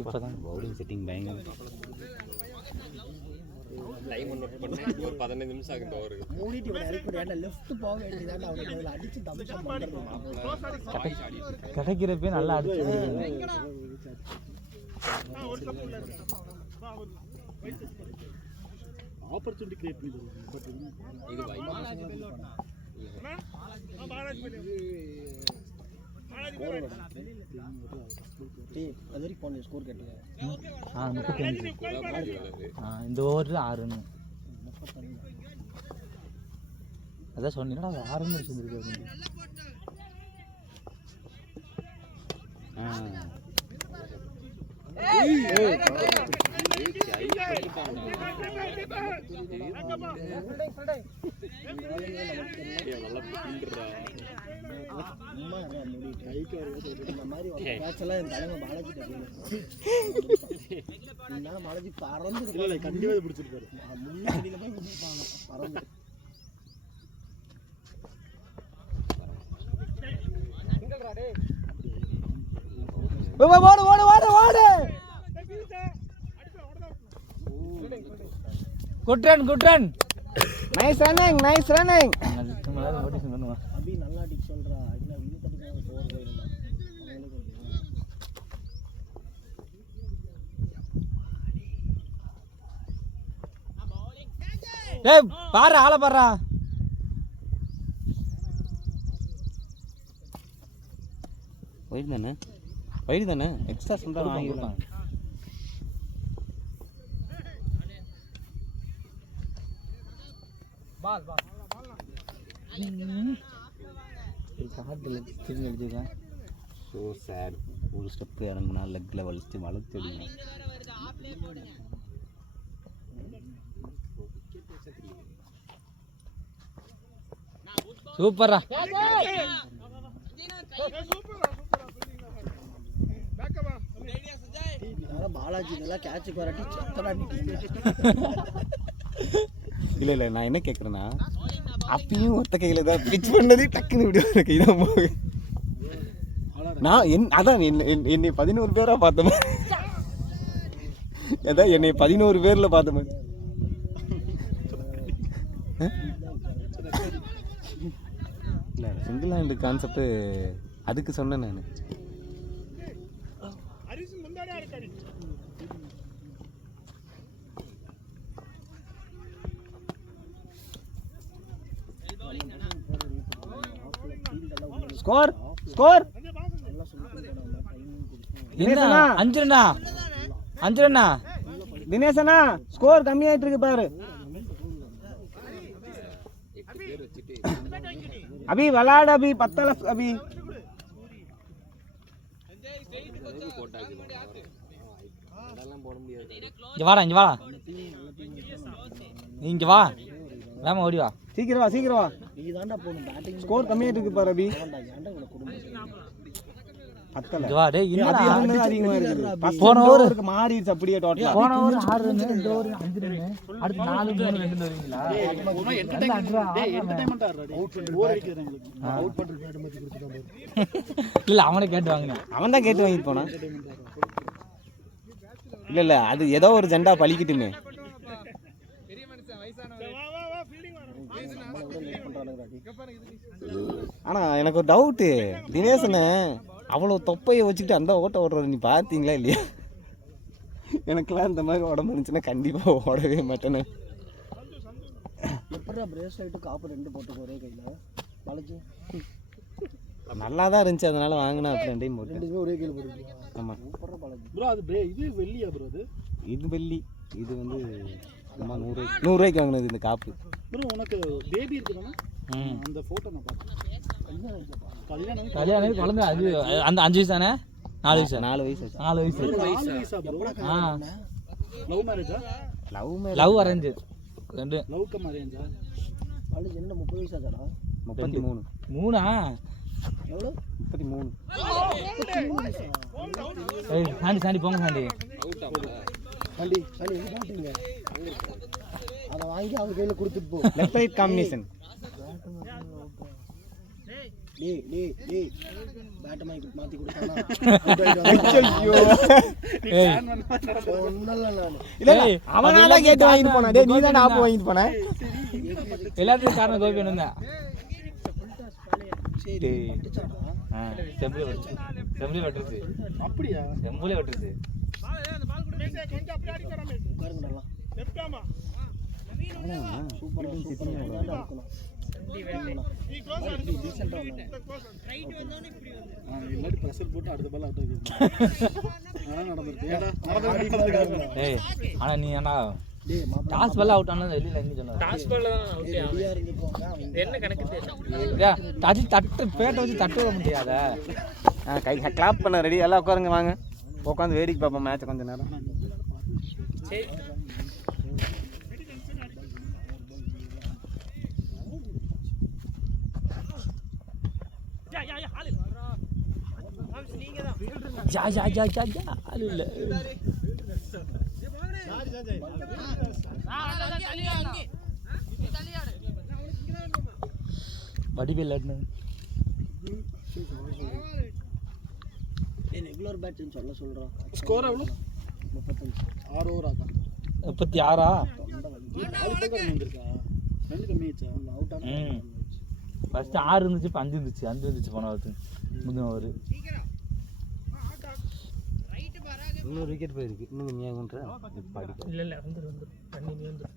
இப்போ தான் பவுலிங் செட்டிங் பயங்கரம். ஒரு 15 நிமிஷம் ஆகும் ஓவருக்கு. மூடிட்டு இவனை இறக்கி விட லெஃப்ட் போக வேண்டியதான அவனுக்கு அதில் அடிச்சு தம்சம் பண்ணுறது. கிடைக்கிறப்பே நல்லா அடிச்சு ஆப்பர்ச்சுனிட்டி கிரியேட் பண்ணி பட் இது அது வரைக்கும் போன ஸ்கோர் கேட்டீங்க. 35. இந்த ஓவரில் 6 ரன். அதான் சொன்னீங்கன்னா 6 ரன் வச்சுருந்துருக்கு. இந்த மாதிரி மேட்செல்லாம் என் தலைமை பாலாஜி என்னால் பாலாஜி பறந்து இல்லை கண்டிப்பாக பிடிச்சிருக்காரு. முன்னாடியில் போய் பிடிப்பாங்க பறந்து. ஓடு ஓடு ஓடு ஓடு. Good run good run. Nice running nice running. Abhi நல்லா அடிக்க சொல்கிறா. இல்லை வீடு தடுக்க போர் போயிருந்தா டேய் பாரு ஆளை பாருடா. வைட் தானே வைட் தானே எக்ஸ்ட்ரா சொன்னா வாங்கிடலாம். பால் பால் கார்டில் திரும்பி அடிச்சிருக்கேன். So sad. ஒரு ஸ்டெப்பு இறங்குனா லெக்கில் வலிச்சு வளர்த்து அடிக்கணும். சூப்பரா. பாலாஜி நல்லா கேட்சுக்கு வராட்டி சத்தடா நிற்கிறீங்க. இல்லை இல்லை நான் என்ன கேட்குறேன்னா அப்பயும் ஒத்த கையில் தான் பிச் பண்ணது டக்குன்னு விடுவாங்க கை தான் போகுது. நான் அதான் என்னை 11 பேராக பார்த்த மாதிரி, அதான் என்னை 11 பேரில் பார்த்த மாதிரி. இல்லை சிங்கிள் ஹேண்டு கான்செப்ட் அதுக்கு சொன்னேன் நான். ஸ்கோர் ஸ்கோர் 5 ரன்னா 5 ரன்னா. தினேசனா ஸ்கோர் கம்மியாயிட்டு இருக்கு பாரு. அபி விளாடு அபி பத்தல அபி. இங்க வாடா இங்க வாடா இங்க வா வேமா ஓடி வா சீக்கிரம் வா சீக்கிரம் வா. நீ தாண்டா போகணும் பேட்டிங். ஸ்கோர் கம்மியாயிட்டு இருக்கு பாரு அபி. ஏன்டா இவ்வளோ குடும்பம் பத்தல. வா டேய் என்னடா அதிகமா இருக்கு. போன ஓவருக்கு மாறிடுச்சு அப்படியே டோட்டலா. போன ஓவர் 6 ரன் இந்த ஓவர் 5 ரன் அடுத்து 4 3 2 வருவீங்களா? என்டர்டைன்மெண்ட் ஆடுறாரு. அவுட் பண்ணி போர் அடிக்குது உங்களுக்கு. அவுட் பண்றது பேட் மேட்ச் கொடுத்துட்டாங்க. இல்ல அவனே கேட்டு வாங்குனேன். அவன் தான் கேட்டு வாங்கிட்டு போனான். இல்ல இல்ல அது ஏதோ ஒரு ஜெண்டா பழிக்கிட்டுமே. ஆனா எனக்கு ஒரு டவுட்டு, தினேசனை அவ்வளோ தொப்பையை வச்சுக்கிட்டு அந்த ஓட்ட ஓடுறது நீ பார்த்தீங்களா இல்லையா? எனக்கெல்லாம் இந்த மாதிரி உடம்பு இருந்துச்சுன்னா கண்டிப்பாக ஓடவே மாட்டேன்னு. எப்படா பிரேஸ்லெட்டு காப்பு 2 போட்டு ஒரே கையில் பாலாஜி? நல்லா தான் இருந்துச்சு, அதனால வாங்கினேன். அப்படி 2 டைம் போட்டு. 2 ஒரே கையில் போட்டுருக்கீங்க. ஆமாம் சூப்பராக பாலாஜி. ப்ரோ அது இது வெள்ளியா ப்ரோ? அது இது வெள்ளி. இது வந்து சும்மா 100 ரூபாய்க்கு வாங்கினது இந்த காப்பு. ப்ரோ உனக்கு பேபி இருக்குதானே? அந்த ஃபோட்டோ நான் பார்த்தேன். கல்யாணம் குழந்தை அது அந்த 5 வயசு தானே? 4 வயசு. 4 வயசு. 4 வயசு. 4 வயசா ப்ரோ? லவ் மேரேஜா? Love arrange 2. லவ் கம் அரேஞ்சா? பாலாஜி என்ன 30 வயசாச்சாடா? 33. 3ஆ? எவ்வளோ? 33. சாண்டி போங்க சாண்டி. சாண்டி எங்கே போட்டீங்க? அதை வாங்கி அவங்க கையில் கொடுத்துட்டு போ. Left right combination. டேய் பேட்டை மாற்றி கொடுத்தானா? அவனால கேட்டு வாங்கிட்டு போனா. டேய் நீ தான் ஆப்பு வாங்கிட்டு போன. எல்லாத்துக்கும் காரணம் கோபி தான். சரி பட்டுச்சாடா? செம்பிளி வெட்டுருச்சு. அப்படியா? செம்பிளி வெட்டுருச்சு. உட்காருங்கடா. சூப்பராக இருக்கணும். எல்லாரும் ப்ரெஷர் போட்டு அடுத்த பால் அவுட் ஏய் ஆனா நீ ஏன்னா டாஸ் பால் அவுட் ஆனது வெளியில எங்க சொன்னாரு? டாஸ் பால் தான் அவுட் ஆகும். என்ன கணக்கு தெரியல. தட்டி தட்டு பேட்டை வச்சு தட்ட விட முடியாத. கை கிளாப் பண்ண ரெடி. எல்லாம் உட்காருங்க, வாங்க உட்காந்து வேடிக்கை பார்ப்போம் மேட்சை கொஞ்ச நேரம். சரி ஆள் இல்லை. வடிவேல் ரெகுலர் பேட்ச்னு சொல்கிறோம். ஸ்கோர் எவ்வளோ? 35. 6 ஓவர் ஆகா? 36ஆ? 4 வந்திருக்கா? 2 கம்மியாச்சா? அவுட் ஆன ஃபர்ஸ்ட் 6 இருந்துச்சு, இப்போ 5 இருந்துச்சு போன வாரத்து முந்தின ஓவர். இன்னொரு விக்கெட் போயிருக்கு. இன்னும் கம்மியாக கொண்டு இல்லை வந்துடும் தண்ணி வந்துடும்.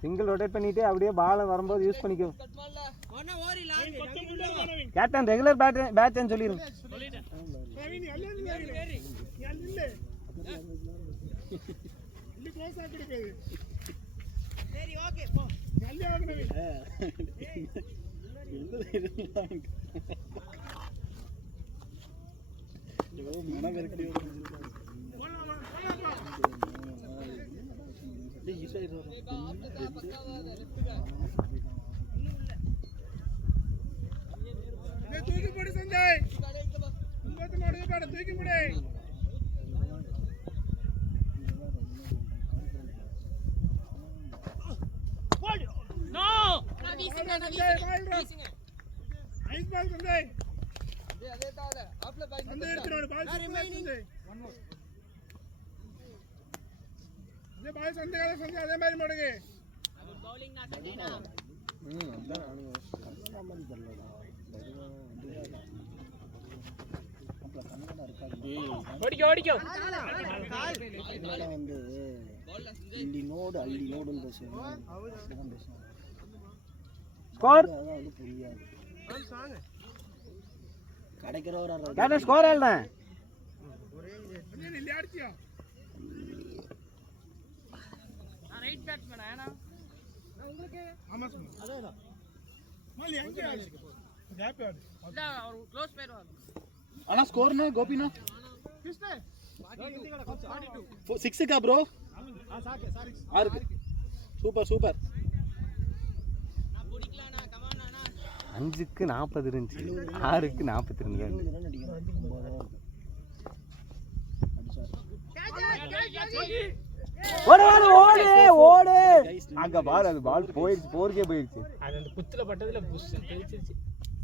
சிங்கிள் ரொட்டேட் பண்ணிட்டு அப்படியே பாலை வரும்போது யூஸ் பண்ணிக்கோ. கேப்டன் ரெகுலர் பேட்ஸ்ன்னு சொல்லிடுங்க. தூக்கி போடு சஞ்சய். தூக்கி போடு. ஐஸ் பால் சஞ்சய். அந்த எடுத்துறாரு பால் சஞ்சய். இந்த பால் சஞ்சய் அதே மாதிரி போடுங்க. பவுலிங் நான் சஞ்சய்னா. ஓடிக்கோ. வந்து அள்ளி நோடுன்னு பேசுவேன். ஸ்கோர் அதாவது புரியாது. கிடைக்கிறவரா கேப்டன் ஸ்கோர் எழுதுறேன். நீ அடிச்சியா? நான் ரைட் பேட்ஸ்மேன் ஆனா உங்களுக்கு ஆமா சார். அதேதான். மல்லி அங்க ஆடு. கேப் ஆடு. இல்ல அவர் க்ளோஸ் போயிடுவார். ஆனா ஸ்கோர்னா கோபினா கிஸ்னே 6 கா ப்ரோ. சாரி 6. சூப்பர். நான் புடிக்கலாம்னா கமானா 5க்கு 40 இருந்துச்சு, 6க்கு 42 ரன். ஓடு. அங்க பால், அது பால் போயிடுச்சு, 4 போயிடுச்சு. அது அந்த குத்துல பட்டதுல புஷ் தெரிச்சிருச்சு.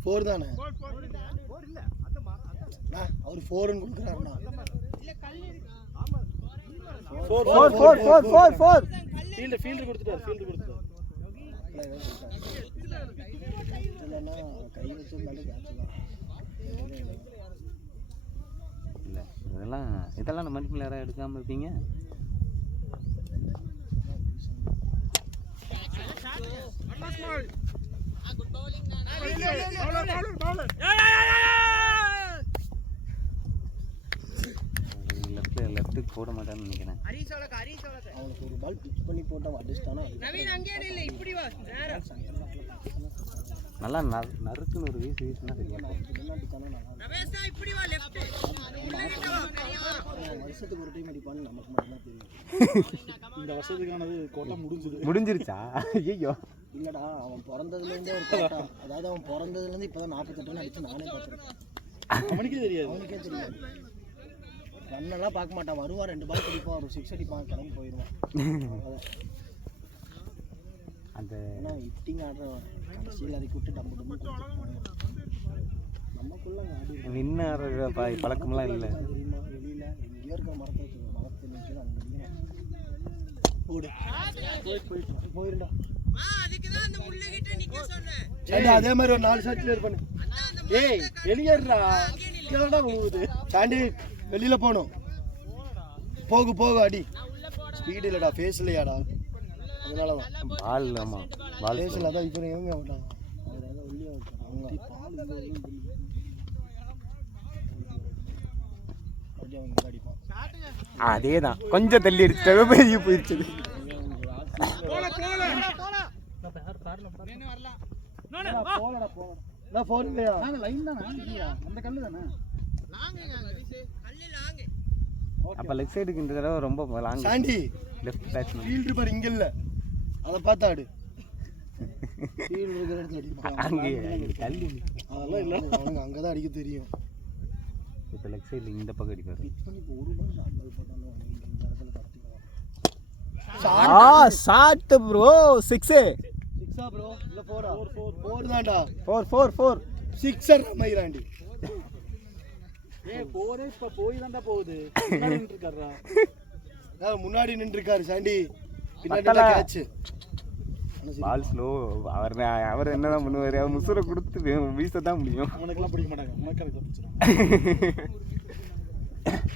4 தானே? 4 இல்ல. அவர் 4 ன்னு கொடுக்கறாருண்ணா. இல்ல கல் இருக்கு. ஆமா 4 ஃபீல்ட் கொடுத்துட்டார். கை வச்சிருந்தாலே கேட்ச் தான். இல்லை இதெல்லாம் நம்ம மல்டிபிள் யாராவது எடுக்காமல் இருப்பீங்க. லெஃப்ட்டுக்கு போட மாட்டான்னு நினைக்கிறேன். அவனுக்கு ஒரு பால் பிச் பண்ணி போட்டால் அடிச்சிட்டானா நல்லா நறுக்குன்னு ஒரு வீசுனா சரியா வருஷத்துக்கு ஒரு டைம் அடிப்பான்னு நமக்கு மட்டும்தான் தெரியும். இந்த வருஷத்துக்கானது கோட்டா முடிஞ்சிருச்சா? ஐயோ இல்லடா, அவன் பிறந்ததுலேருந்தே ஒரு கோட்டா. அதாவது அவன் பிறந்ததுலேருந்து இப்போ தான் 48 அடிச்சு நானே பார்த்துருக்கேன். அவனுக்கே தெரியாது. அவனுக்கே தெரியாது. ரன்னெல்லாம் பார்க்க மாட்டான். வருவான் 2 பால் அடிப்பான், ஒரு 6 அடிப்பான், கிளம்பி போயிடுவான். அந்த ஏன்னா ஹிட்டிங் ஆடுறவன் கடைசியில் அதை விட்டு டம்மு டம்மு நமக்குள்ள நின்று ஆடுற பழக்கம்லாம் இல்லை. தெரியுமா? வெளியில் எங்கேயோ இருக்கிற மரத்தை நிற்கிற அங்கே போயிருந்தா அதே மாதிரி ஒரு 4 ஷாட் கிளியர் பண்ணு. ஏய் வெளியேறா கீழடா போகுது. சாண்டி வெளியில போகணும். போகு அடி. ஸ்பீடு இல்லடா, ஃபேஸ் இல்லையாடா, அதனாலதான் பால். ஆமாம் பால் ஃபேஸ் இல்லை. அதான் இப்போ இவங்க விட்டாங்க. அதனால உள்ளே அவங்க அவங்க அடிப்பான். அதே தான் கொஞ்சம் தள்ளி அடிச்சிட்டாவே பெரிய போயிடுச்சு. அப்ப லெஃப்ட் சைடுக்கு இந்த தடவை ரொம்ப long. Sandy left batsman fielder பாரு இங்க இல்ல, அத பார்த்தாடு. ஃபீல்டர் இருக்கிற இடத்துல அடிப்பான். அங்கே தள்ளி அதெல்லாம் இல்ல, அவங்க அங்க தான் அடிக்க தெரியும். இப்ப லெஃப்ட் சைடுல இந்த பக்கம் அடிப்பாரு. பிச் பண்ணி இப்போ ஒரு பால் ஷாட் போட்டானே இந்த இடத்துல கரெக்ட்டா. ஷாட் ப்ரோ 6 6 ப்ரோ இல்ல 4 4 தான்டா. 4 சிக்ஸர் மயிராண்டி. ஏய் போரே இப்ப போய் தான்டா போகுது. முன்னாடி நின்னுட்டாரா? முன்னாடி நின்றுக்காரு சாண்டி, பின்னாடி கேட்ச். பால் ஸ்லோ. அவர் என்னதான் பண்ணுவாரு? அவர் முசுரை கொடுத்து வீச தான் முடியும். அவனுக்கெல்லாம் பிடிக்க மாட்டாங்க. உனக்கு அதை பிடிச்சிடும்.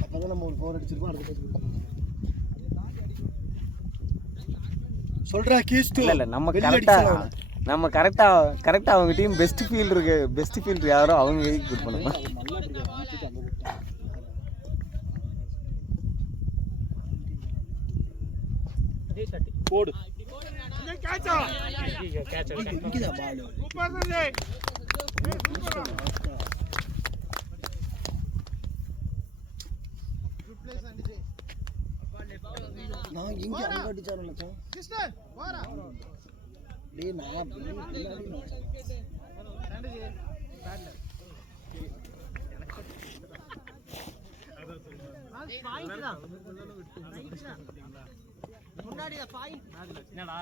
அப்பதான் நம்ம ஒரு 4 அடிச்சிருப்போம். அடுத்த பேட்ச் சொல்றா கீஸ்ட். இல்ல நம்ம கரெக்டா அவங்க டீம் பெஸ்ட் ஃபீல்டர் யாரோ அவங்க குட் பண்ணணும். போடு. இங்கதா பால். நான் இங்க அங்க அடிச்சானே லட்சம். சிஸ்டர் வாடா. டேய் நான் பின்னாடி முன்னாடில பாயிண்ட் என்னடா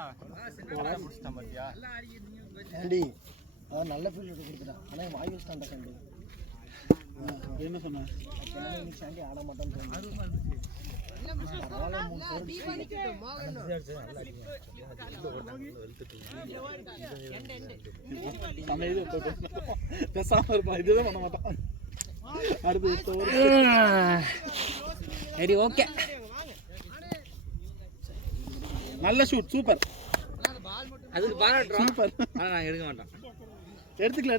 போடா முடிச்சிட்டான் பாத்தியா? ஆண்டி அத நல்ல ஃபீல்ட் கொடுத்துடா. ஆனா வாய் வச்சான்டா கண்டு. என்ன சொன்ன? நீ சாண்டி ஆட மாட்டான்னு சொன்னேன். இல்ல மிஸ்டர் போடா தீபாவளிக்கு மோகன் சமையல் பேசாம இருப்பா. இதுதான் பண்ண மாட்டான். அடுத்து சரி ஓகே. நல்ல ஷூட். சூப்பர். அதுக்கு பாராட்டுறோம். சூப்பர். ஆனா நான் எடுக்க மாட்டேன். எடுத்துக்கலாம்.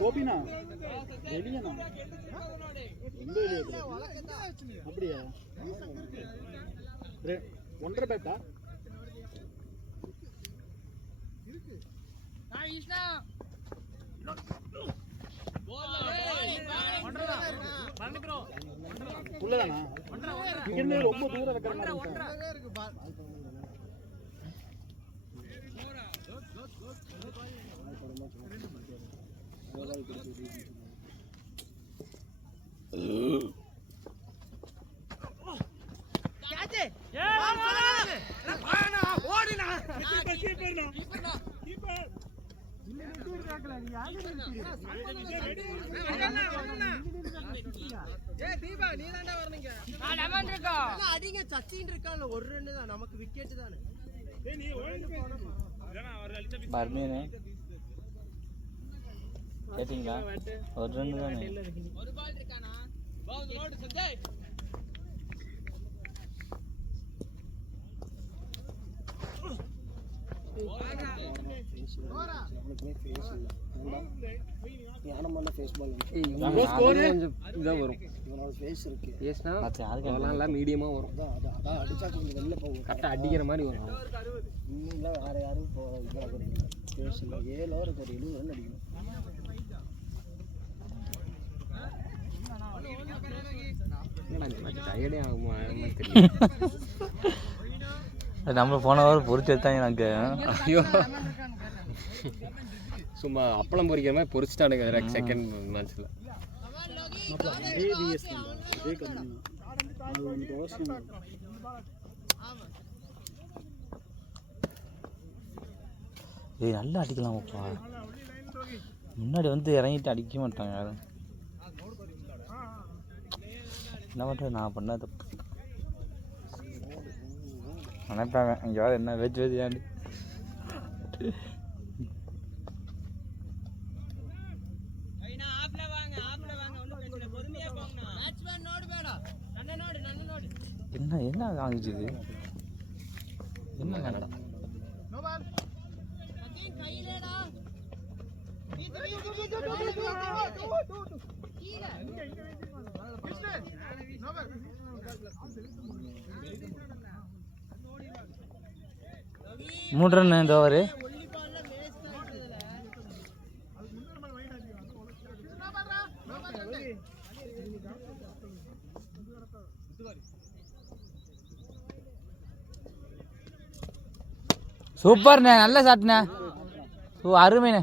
கோபினா வெளியனா எங்க வெளியே அப்படியா 1.5 பேட்டா உள்ளதானா இங்க இருந்து ரொம்ப தூரம் வைக்கிற மாதிரி இருக்கா அடிங்க சச்சின் இருக்கான்ல ஒரு ரன் தான் நமக்கு விக்கெட் தானே பர்மீனே கேட்டிங்களா ஒரு ரன் தானே ஒரு பால் இருக்கானா ஓடு சஞ்சய் மீடியமா வரும் கரெக்டா அடிக்கிற மாதிரி வரும் வேற யாரும் 7 ஓவர் 70 ரன் அடிக்கணும் டயர்டே ஆகுமா தெரியும் நம்ம போன வாரம் பொறிச்சு எடுத்தாங்க நாங்க ஐயோ சும்மா அப்பளம் பொரிக்கிற மாதிரி பொரிச்சிட்டானுங்க செகண்ட் மேட்ச்ல ஏய் நல்லா அடிக்கலாமாப்பா முன்னாடி வந்து இறங்கிட்டு அடிக்க மாட்டாங்க யாரும் என்ன பண்ணுறது நான் பண்ண தப்பு நினைப்பாங்க எங்கேயாவது என்ன வெஜ் வெஜ்ஜாண்டு என்ன என்ன ஆகுச்சு இது என்ன வேணடா மூணு ரன் இந்த ஓவரு சூப்பர்ண்ணே நல்ல ஷாட்ண்ணே அருமைண்ணே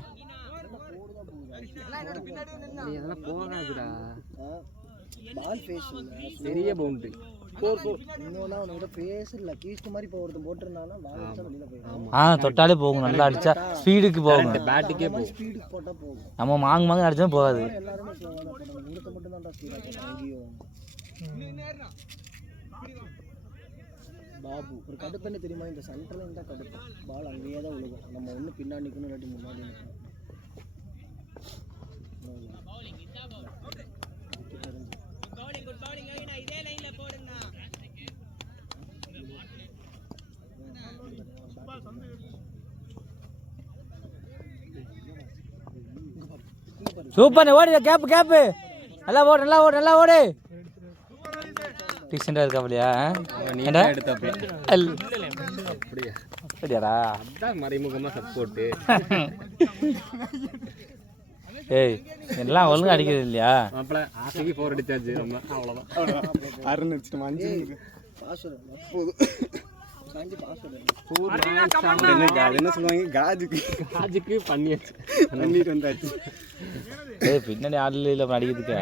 அதெல்லாம் போகாதுடா பால் ஃபேஸ் பெரிய பவுண்டரி இன்னொன்னா அவனோட ஃபேஸ் இல்ல கீஸ்ட் மாதிரி போறது போட்டுருந்தானா பால் அடிச்சா வெளியில போயிடும் தொட்டாலே போகும் நல்லா அடிச்சா ஸ்பீடுக்கு போகும் பேட்டுக்கே போகும் ஸ்பீடுக்கு போட்டா போகும் நம்ம மாங்கு அடிச்சாலும் போகாது எல்லாரும் ஸ்லோவா தான் போறாங்க இவனுக்கு மட்டும் தான் ஸ்பீடா போறாங்க அங்கேயும் பாபு ஒரு கடுப்பு என்ன தெரியுமா இந்த சென்டர்ல இருந்தா கடுப்பு பால் அங்கேயே தான் விழுகும் நம்ம ஒண்ணு பின்னாடி நிக்கணும் இல்லாட்டி முன்னாடி நிக்கணும் சூப்பர் ஓடு கேப்பு கேப்பு நல்லா ஓடு நல்லா ஓடு நல்லா ஓடு டீசெண்டாக இருக்காப்லையா அப்படியா அப்படியாடா அதான் மறைமுகமா சப்போர்ட்டு ஏய் எல்லாம் ஒழுங்கா அடிக்கிறது இல்லையா மாப்பிள்ள ஆசைக்கு 4 அடிச்சாச்சு நம்ம அவ்வளோதான் அருண் அடிச்சிட்டு மஞ்சு பாஸ்வேர்ட் அப்போது சாந்தி பாஸ்வேர்ட் என்ன சொல்லுவாங்க காஜுக்கு பண்ணியாச்சு பண்ணிட்டு வந்தாச்சு ஏய் பின்னாடி ஆள் இல்லை அடிக்கிறதுக்கு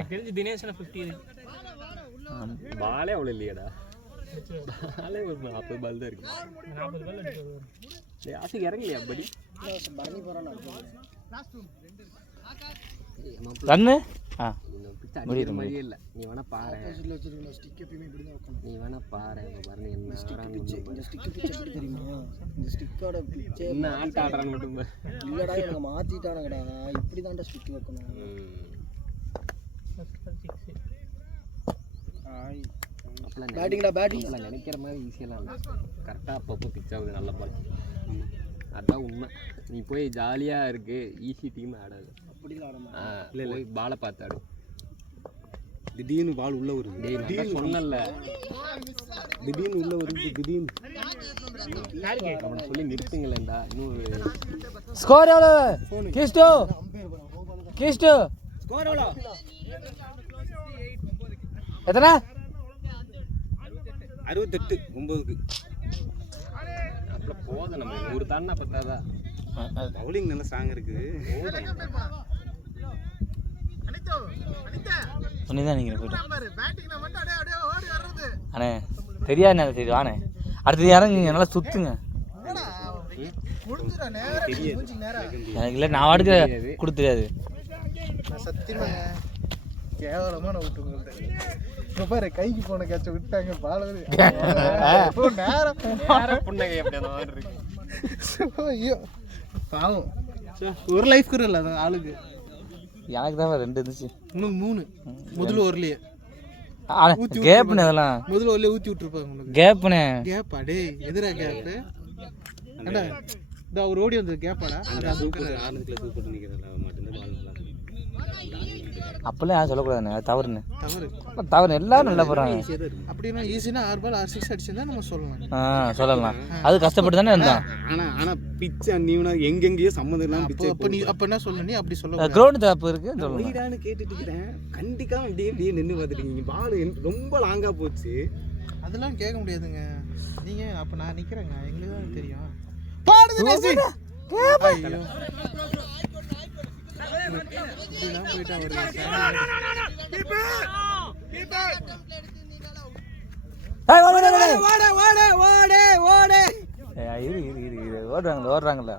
பாலே அவ்வளோ இல்லையாடா பாலே ஒரு 40 பால் தான் இருக்கு ஆசைக்கு இறங்கலையா படி பரணி போறானா ரன்னு முடியுற மாதிரியே இல்லை நீ வேணா பாரு ஆப்போசிட்ல வச்சிருக்க ஸ்டிக் எப்பவுமே இப்படி தான் வைக்கணும் நீ வேணா பாரு பாருங்க என்ன இந்த ஸ்டிக் பிச்சை எப்படி தெரியுமா இந்த ஸ்டிக்கோட பிச்சை என்ன ஆட்ட ஆடுறான்னு மட்டும் இல்லடா எனக்கு மாத்திட்டானுங்கடா இப்படி தான்டா ஸ்டிக் வைக்கணும் பேட்டிங்டா பேட்டிங். நினைக்கிற மாதிரி ஈஸியெல்லாம் இல்லை, கரெக்டாக அப்பப்போ பிச் ஆகுது நல்ல பால். அதுதான் உண்மை. நீ போய் ஜாலியாக இருக்கு ஈஸி டீம் ஆடாது, போய் பாலை பார்த்து ஆடு. திடீர்னு பால் உள்ள வருது, டேய் சொன்னல திடீர்னு உள்ள வருது, திடீர்னு அவனை சொல்லி நிறுத்துங்களேன்டா. இன்னும் ஸ்கோர் எவ்வளோ? கீஸ்டு ஸ்கோர் எவ்வளோ? எத்தனை? 68-9. அப்புறம் போதும், நம்ம 100 தானே பத்தாதான். பவுலிங் நல்ல ஸ்ட்ராங் இருக்குது. சொன்னிதான் நீங்கள் போய்ட்டு அண்ணே தெரியாது சரி வாண்ணே அடுத்தது இறங்குங்க நல்லா சுற்றுங்க. எனக்கு இல்லை நான் வாடுக்கு கொடுத்துடாது. சத்தியமாங்க கேவலமான அவுட் உங்கள்கிட்ட. இப்போ பாரு கைக்கு போன கேட்ச விட்டாங்க பால் நேரம் புன்னகை எப்படி அந்த மாதிரி இருக்கு. ஐயோ பாவம், ஒரு லைஃப் கூட இல்லை அந்த ஆளுக்கு. எனக்கு தான் 2 இருந்துச்சு, இன்னும் 3 முதல்ல ஒருலையே கேப்புண்ணே அதெல்லாம் முதல்ல ஒருலையே ஊற்றி விட்டுருப்பாங்க உனக்கு. கேப்புண்ணே கேப் அடே எதிரா கேப்பு அடா இந்த ஒரு ஓடி வந்தது கேப்பாடா. சூப்பர் ஆரம்பத்துல சூப்பர் நிக்கிறல மட்டும் பால் நல்லா. அப்பெல்லாம் யாரும் சொல்லக்கூடாதுண்ணே, அது தவறுண்ணே. தவறு எல்லாரும் நல்லா போகிறாங்க. அப்படின்னா ஈஸினா 6 பால் 6 6 அடிச்சுன்னா நம்ம சொல்லலாம். சொல்லலாம், அது கஷ்டப்பட்டு தானே இருந்தான். ஆனா பிச் அன்னியூனா எங்கெங்கேயோ சம்மந்தம் இல்லாம பிச். அப்ப நீ அப்ப என்ன சொல்ல, நீ அப்படி சொல்ல கிரவுண்ட் தப்பு இருக்கு சொல்லலாம். வீடான்னு கேட்டுட்டு இருக்கிறேன், கண்டிக்காம இப்படியே நின்று பார்த்துட்டீங்க. பால் ரொம்ப லாங்கா போச்சு. அதெல்லாம் கேட்க முடியாதுங்க நீங்க. அப்ப நான் நிக்கிறேங்க, எங்களுக்கு தான் தெரியும். பாடுது மெஸ்ஸி. ஐயோ இதெல்லாம் போய்ட்டா ஓடுறாங்கல்ல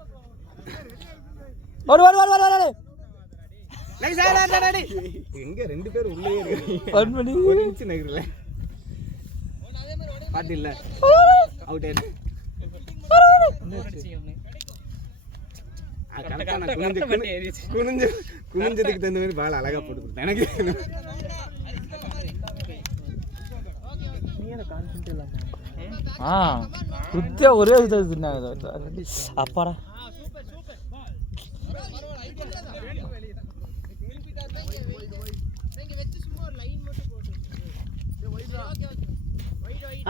எங்க 2 பேர் உள்ளே இருக்கு நகரல பாட்டு இல்ல அவுட் ஆயிடு. குனிஞ்சதுக்கு தகுந்த மாதிரி பால் அழகா போட்டு கொடுத்தேன் எனக்கு. ஒரே அப்பாடா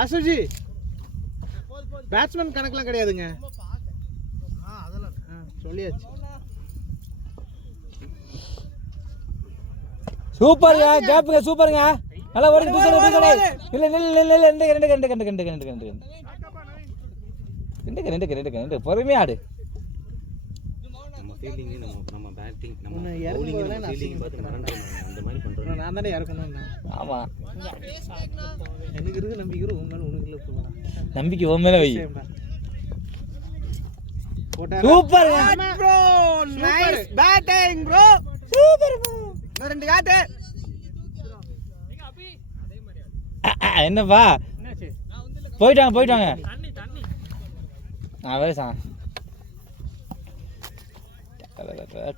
அசுஜி பேட்ஸ்மேன் கணக்கெல்லாம் கிடையாதுங்க. அதெல்லாம் சொல்லியாச்சு. சூப்பர்ங்க, கேப்புங்க சூப்பர்ங்க, நல்லா ஓடி தூசல இல்ல ரெண்டு பொறுமையா ஆடு. நம்ம ஃபீல்டிங் நம்ம பேட்டிங் நம்ம பவுலிங் நம்ம ஃபீல்டிங் பார்த்து மறந்துறோம். அந்த மாதிரி பண்றோம். நான் தானே இறக்கணும்னா. ஆமா எனக்கு இருக்கு நம்பிக்கை, உன் மேல உனக்கு இல்ல போடா. நம்பிக்கை உன் மேல வை. Super bro, nice batting bro, super bro. நான் 2 காட்டு. என்னப்பா போயிட்டாங்க நான் வேற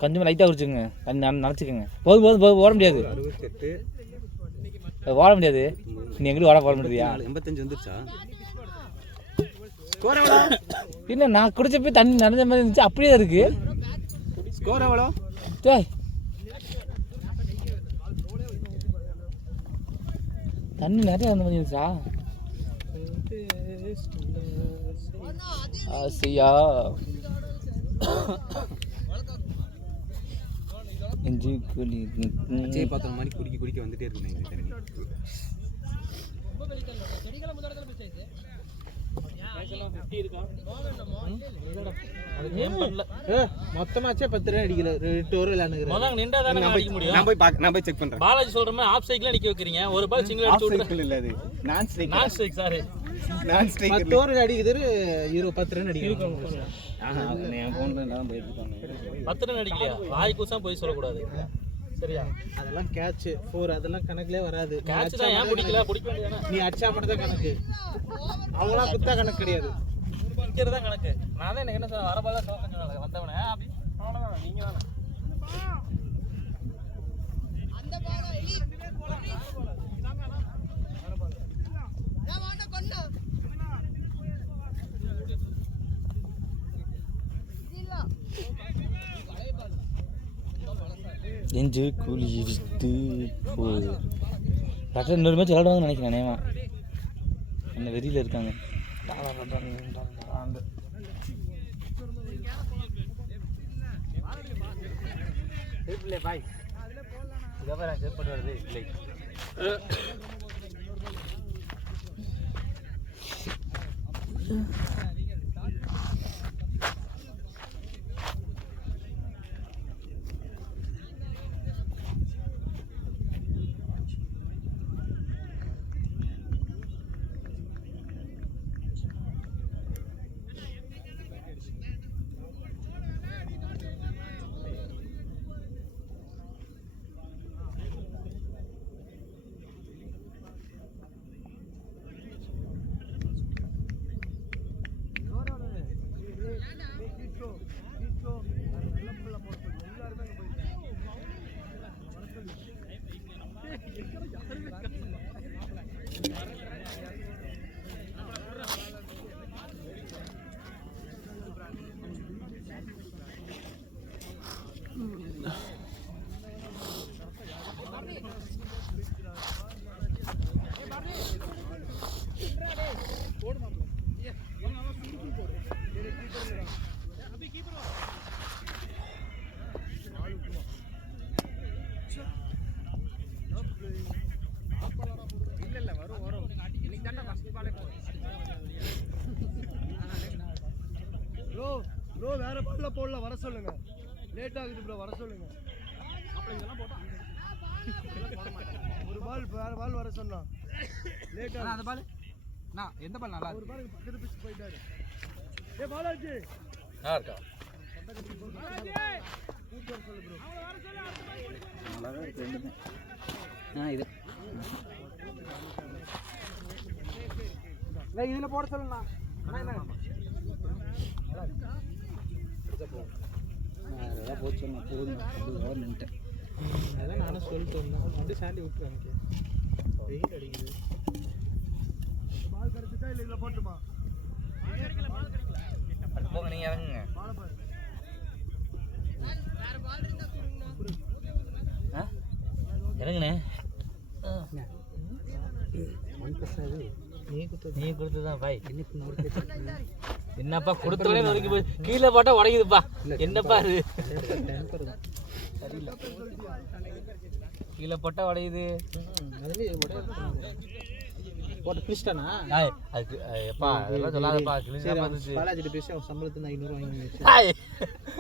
கொஞ்சம் லைட்டாக குடிச்சுங்க, நினச்சிக்கோங்க. போதும் ஓட முடியாது, 68 ஓட முடியாது. நீ எங்களுக்கு ஓட முடியா? 85 வந்துருச்சா? என்ன நான் குடிச்சப்ப தண்ணி நனைஞ்ச மாதிரி இருந்துச்சு, அப்படியே இருக்கு. ஸ்கோர் எவ்வளோ? தண்ணி நிறைய வந்த மாதிரி இருந்துச்சா? ஆசையா விஜய் பாத்திரம் மாதிரி குடிக்க வந்துட்டே இருக்கு. மொத்தமாச்சே 10 ரன் அடிக்கல. 8 ஓவர் விளையாடுங்க. நான் போய் செக் பண்றேன். பாலாஜி சொல்ற மாதிரி ஆஃப் சைக்கிள்ல நிக்க வைக்கிறீங்க. ஒரு பால் சிங்கிள் அடிச்சு விட்டுறீங்க. இல்ல அது நான் ஸ்ட்ரைக் சாரி நான் ஸ்ட்ரைக் 10 ஓவர் அடிக்குது, 10 ரன் அடிக்கணும். என் போன்ல நான் போயிட்டு இருக்காங்க. 10 ரன் அடிக்கலையா? வாய் கூசா போய் சொல்ல கூடாது. சரியா? அதெல்லாம் கேட்ச் 4 அதெல்லாம் கணக்குலயே வராது. கேட்ச் தான் ஏன் பிடிக்கல? பிடிக்க வேண்டியதானே. நீ அடிச்சா மட்டும் தான் கணக்கு, அவங்களா குத்தா கணக்கு கிடையாது. பிடிக்கிறது தான் கணக்கு. நான் தான் எனக்கு என்ன சொல்ல, வர பால சோக்க வந்தவனே அப்படி அவ்வளவுதான். நீங்க தானே நெஞ்சு குளிர்த்து போகுது. கரெக்டாக இன்னொரு மேட்ச் விளையாடுவாங்கன்னு நினைக்கிறேன். நேமா என்ன வெறியில் இருக்காங்க. பாய் இதை சேவ் வருது இல்லை. ப்ரோ வேற பால்ல போடல, வர சொல்லுங்க. லேட் ஆகுது ப்ரோ, வர சொல்லுங்க. ஒரு பால் வேற பால் வர சொன்னா லேட் ஆகுது. அந்த பால் நான் எந்த பால் நல்லா ஒரு பால் பக்கத்து பிச்சு போயிட்டாரு. ஏ பாலாஜி நல்லா இருக்கா? கூப்பிட்டு சொல்லு ப்ரோ. நல்லா இருக்கு ரெண்டுமே. இது இதுல போட சொல்லுண்ணா. அதெல்லாம் போச்சு போதும் நின்ட்டேன். அதான் நானும் சொல்லிட்டு இருந்தேன். அப்படியே சாண்டி விட்டுருவாங்க. வெயில் அடிக்குது. பால் கிடைச்சிட்டா இல்லை இதில் போட்டுமா? போங்க நீங்கள் இறங்குங்க. இறங்குண்ணே. நீ கொடுத்துதான் பாய். என்னப்பா கொடுத்தோடனே நொறுக்கி போய் கீழே போட்டா உடைக்குதுப்பா. என்னப்பா இது? கீழே போட்டா உடையுது. போட்டு கிழிச்சிட்டானா? அதுக்கு எப்பா அதெல்லாம் சொல்லாதப்பா. கிழிச்சு பாலாஜிட்டு பேசி அவன் சம்பளத்துக்கு 500 வாங்கி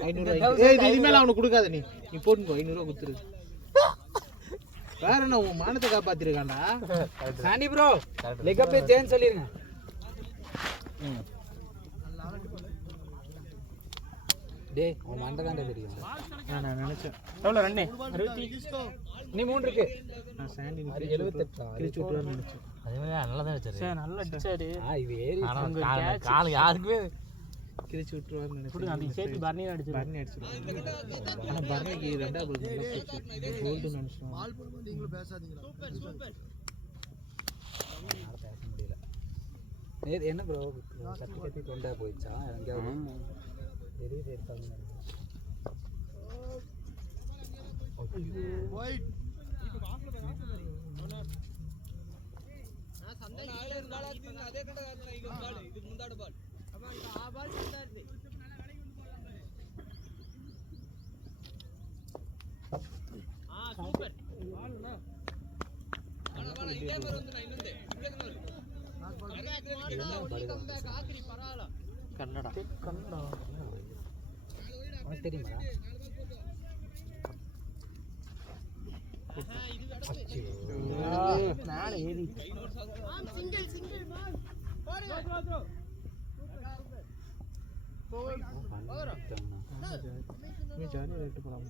500 இது மேலே அவனுக்கு கொடுக்காத. நீ போட்டுக்கோ. 500 கொடுத்துரு. வேற என்ன உன் மானத்தை காப்பாத்திருக்காண்டா Sandy bro. Leg up change சொல்லிருங்க. டேய் உன் மண்டை தாண்டா தெரியும். நான் நினைச்சேன். எவ்வளோ ரன்னு? 60. நீ 3 இருக்கு. நான் சாண்டி 78 கிழிச்சு விட்டுவான்னு நினைச்சேன். அதே மாதிரி நல்லா தான் வச்சாரு. சரி நல்லா அடிச்சாரு. இது ஏறி கால் யாருக்குமே கிழிச்சு விட்டுருவான்னு நினைச்சேன். அந்த சேர்த்து பர்னி அடிச்சிருவாங்க. ஆனால் பர்னிக்கு 2வது பால் நல்லா போச்சு. கோல்டு நினைச்சோம். பால் போடும்போது நீங்களும் பேசாதீங்களா? பேச முடியல. என்ன ப்ரோ சர்டிஃபிகேட் கொண்டா போயிடுச்சா எங்கேயாவது? பெரிய இருக்காங்க. ஒயிட் கன்னடா கன்னடா உனக்கு தெரியுமா? நானே ஏறி நீ ஜாலியாக ரேட்டு போகலாம்.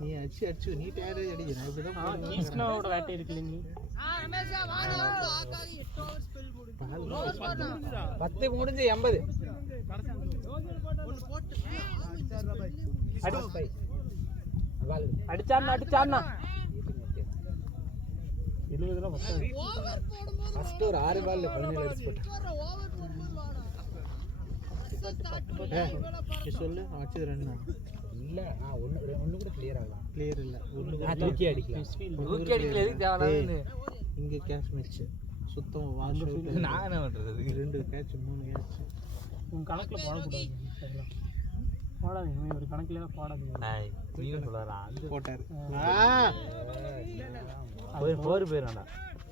நீ அடிச்சு நீ டயர்டு அடிச்சு. நான் இப்படிதான் வேட்டை இருக்குல்ல. நீ 10 முடிஞ்சு 80 அடிச்சான்னா 70 ஃபர்ஸ்ட் ஒரு 6 பால்ல 17 அடிச்சு போட்டான். சொல்லு வச்சது 2 இல்ல நான் ஒண்ணு கூட கிளியர் ஆகலாம். கிளியர் இல்ல தூக்கி அடிக்கலாம். தூக்கி அடிக்கல எதுக்கு தேவலான்னு இங்க கேட்ச் மேட்ச் சுத்தம் வாஷ் நான் என்ன பண்றது? 2 கேட்ச் 3 கேட்ச் உன் கணக்குல போடக்கூடாது. போடாதீங்க ஒரு கணக்குல போடாதீங்க. டேய் நீ சொல்லறா அது போட்டாரு. போய் 4 பேராடா.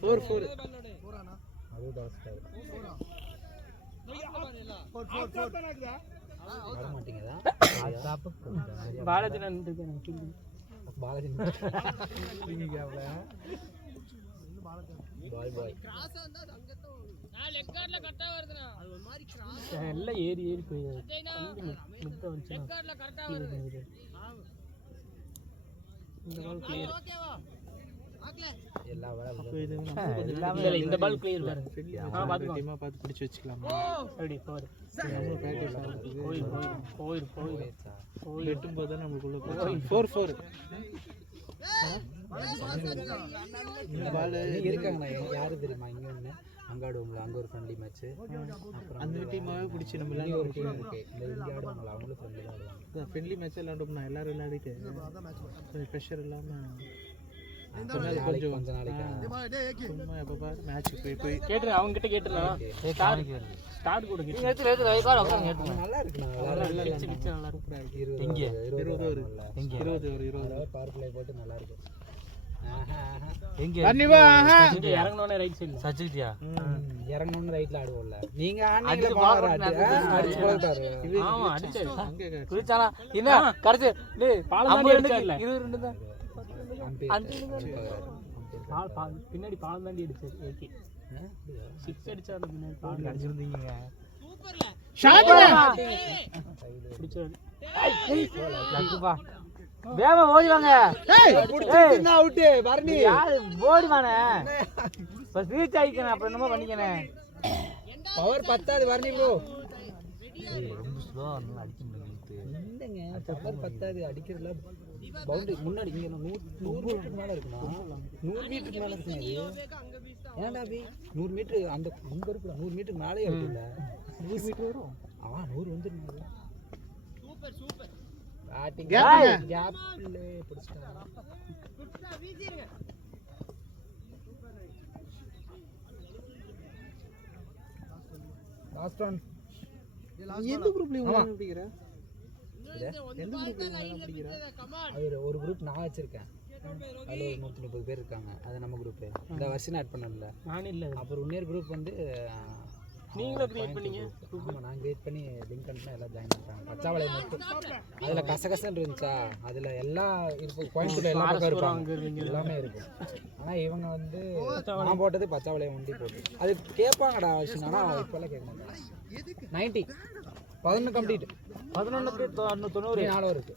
4 அது டாஸ்டாரு. 4 வர மாட்டீங்கதா? வாட்ஸ்அப் பாலாஜி நான் நின்னுட்டு பாலாஜி நீங்க கேவல பாய் கிராஸ் வந்தா அங்கட்ட நான் லெக் கார்ட்ல கரெக்ட்டா வருதுனா அது ஒரு மாதிரி கிராஸ் எல்லாம் ஏறி போயிடுது மித்த வந்து லெக் கார்ட்ல கரெக்ட்டா வருது இந்த பால் கிளியர் ஓகேவா ஆக்ல எல்லா வேலை இந்த பால் கிளியர் பாருங்க பாத்துக்கோ டீமா பார்த்து பிடிச்சு வச்சுக்கலாம். ரெடி 4 நம்ம பிராக்டீஸ் ஆகுது. போய் வெட்டும் போது நமக்குள்ள 4 இந்த பால் இருக்காங்கண்ணா. யாரு தெரியுமா இங்க ஒண்ணு அங்க ஆடுவோம்ல, அங்க ஒரு ஃப்ரெண்ட்லி மேட்ச். அப்புறம் அந்த டீமாவே பிடிச்சி நம்ம இங்க ஒரு டீம் இருக்கு, இந்த இங்க ஆடுவாங்கல அவங்களும் ஃப்ரெண்ட்லி ஆடுவாங்க. ஃப்ரெண்ட்லி மேட்ச் விளையாண்டோம்னா எல்லாரும் விளையாடிட்டு ப்ரெஷர் இல்லாம கொஞ்ச நாளைக்கு சும்மா எப்போ பாரு மேட்ச் போய் கேட்டு அவங்க கிட்ட கேட்டுறலாம். ஸ்டார்ட் கூட கேட்டு நல்லா இருக்குண்ணா. நல்லா இருக்கு. எங்க 20 பவர் பிளே போட்டு நல்லா இருக்கு. எங்க இறங்கணும்னே ரைட் சைடுல சச்சிட்டியா இறங்கணும்னு ரைட்ல ஆடுவோம்ல. நீங்க அடிச்சு போட்டாரு. ஆமா அடிச்சாரு. குளிச்சானா என்ன கரெக்ட். டேய் பாலம் தாண்டி அடிச்சார்ல. 22 தான். பின்னாடி பாலம் தாண்டி அடிச்சாரு. ஓகே 6 அடிச்சாரு பின்னாடி பாலம் அடிச்சிருந்தீங்க. சூப்பர்ல பிடிச்சாரு. லக்குப்பா வேமா ஓடிவாங்க. ஏய் புடிச்சினா அவுட் பரணி யார் ஓடிவானே. Bus reach ஆயிக்கணும். அப்புறம் என்னமோ பண்ணிக்கனே. Power 10 Bharani bro. ஏய் ரொம்ப ஸ்லோவா நல்லா அடிக்க முடியுது. இல்லங்க பவர் 10 அடிக்கிறதுல பவுண்டரி முன்னாடி இங்க 100 மீட்டருக்கு மேல இருக்குனா 100 மீட்டருக்கு மேல இருக்குங்க. ஏன்டா பி 100 மீட்டர் அந்த அங்க இருக்குடா. 100 மீட்டருக்கு மேலே இருக்குல்ல. 100 மீட்டர் வரும். 100 வந்துருங்க. சூப்பர் சூப்பர் கேப்ல பிடிச்சிட்டாங்க. வீசிருங்க. Last one. எந்த குரூப்ல பிடிக்கிற? எந்த குரூப்ல பிடிக்கிற? அது ஒரு குரூப் நான் வச்சிருக்கேன். அதுல 130 பேர் இருக்காங்க. அது நம்ம குரூப். இந்த வருஷம் ஆட் பண்ணல. நான் இல்ல. அப்புறம் இன்னொரு குரூப் வந்து நீங்களே கிரியேட் பண்ணீங்க. ஆமா நான் கிரியேட் பண்ணி லிங்க் அனுப்பினா எல்லாம் ஜாயின் பண்ணிட்டாங்க. பச்சாவளை மட்டும் அதுல கசகசன்னு இருந்துச்சா. அதுல எல்லா இப்போ கோயம்புத்தூர்ல எல்லா பக்கம் இருப்பாங்க. எல்லாமே இருக்கும். ஆனா இவங்க வந்து நான் போட்டது பச்சாவளை ஒண்டி போட்டு அது கேட்பாங்கடா. ஆனா இப்பெல்லாம் கேட்க மாட்டாங்க. 90 11 கம்ப்ளீட் 11க்கு 90 நாளும் இருக்கு.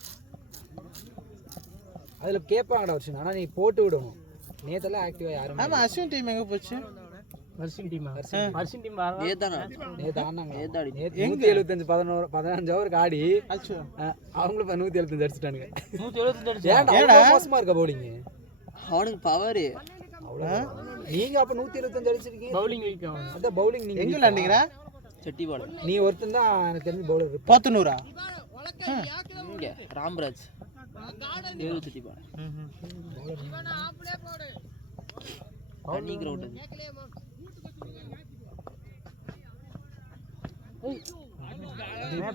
அதுல கேட்பாங்கடா வருஷம். ஆனா நீ போட்டு விடணும். நேத்தெல்லாம் ஆக்டிவா யாரும். ஆமா அஸ்வின் டீம் எங்க போச்சு? வர்ஷின் டீம் வரல. நேத்தானா நேத்து ஆனாங்க. நேத்து 175 15 ஓவருக்கு ஆடி அவங்களும் 175 அடிச்சிட்டானுங்க. 175 அடிச்சா ஏன்டா மோசமா இருக்க பவுலிங். அவனுக்கு பவர் அவ்வளவு. நீங்க அப்ப 175 அடிச்சிருக்கீங்க. பவுலிங் வீக் ஆகும். அத பவுலிங் நீங்க எங்க விளையாண்டீங்கடா? செட்டி பால். நீ ஒருத்தன் தான் எனக்கு தெரிஞ்சு பவுலர். 100 இங்க ராம்ராஜ் தேவ செட்டி பால். ரன்னிங் கிரவுண்ட் அது.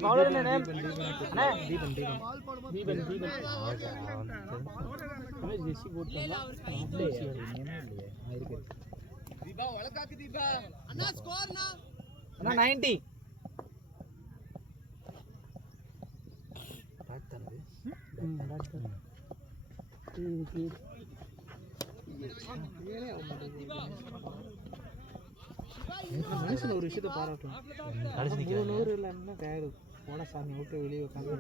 பவுலர் என்ன நேம்? அண்ணா தீபன் ஜெர்சி போட்டுட்டா. இருக்கு தீபா வலகாக்கு தீபா. அண்ணா ஸ்கோர்னா அண்ணா 90. பாத்தனது மனுஷன் ஒரு விஷயத்தை பாராட்டலாம். கடைசி 300 இல்லன்னா டயர் போன சாமி விட்டு வெளியே உட்காந்து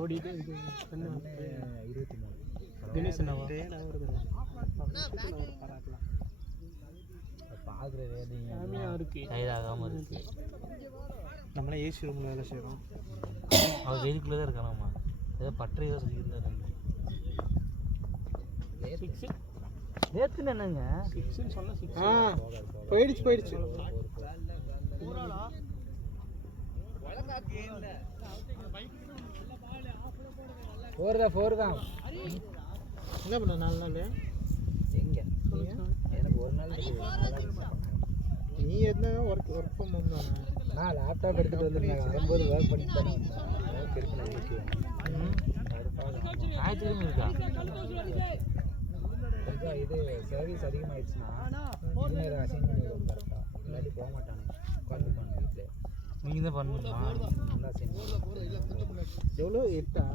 ஓடிட்டு 23 தினேஷ் அண்ணா பாராட்டலாம். பாக்குற சாமியா இருக்கு. கைதாகாம இருக்கு. நம்மளே ஏசி ரூம்ல வேலை செய்றோம். அவர் வெயிலுக்குள்ள தான் இருக்கானாமா. ஏதோ பட்டறையோ சொல்லியிருந்தாரு. நேத்து என்னங்க 6 சொன்னா 6 போயிடுச்சு ஃபோர் தான் என்ன பண்ண 4 நாள் எங்க எனக்கு ஒரு நாள் நீ என்ன ஒர்க் ஃப்ரம் ஹோம் தானே நான் லேப்டாப் எடுத்துட்டு வந்திருந்தேன் வரும்போது ஒர்க் பண்ணிட்டு தானே ஒர்க் இருக்கணும் கொஞ்சம் இது சர்வீஸ் அதிகமாகிடுச்சுன்னா இன்ஜினியர் அசைன் பண்ணிடுவோம் கரெக்டாக இல்லாட்டி போக மாட்டானே உட்காந்துப்பாங்க வீட்டில் நீங்கள் தான் பண்ணணுமா நல்லா அசைன் எவ்வளோ 8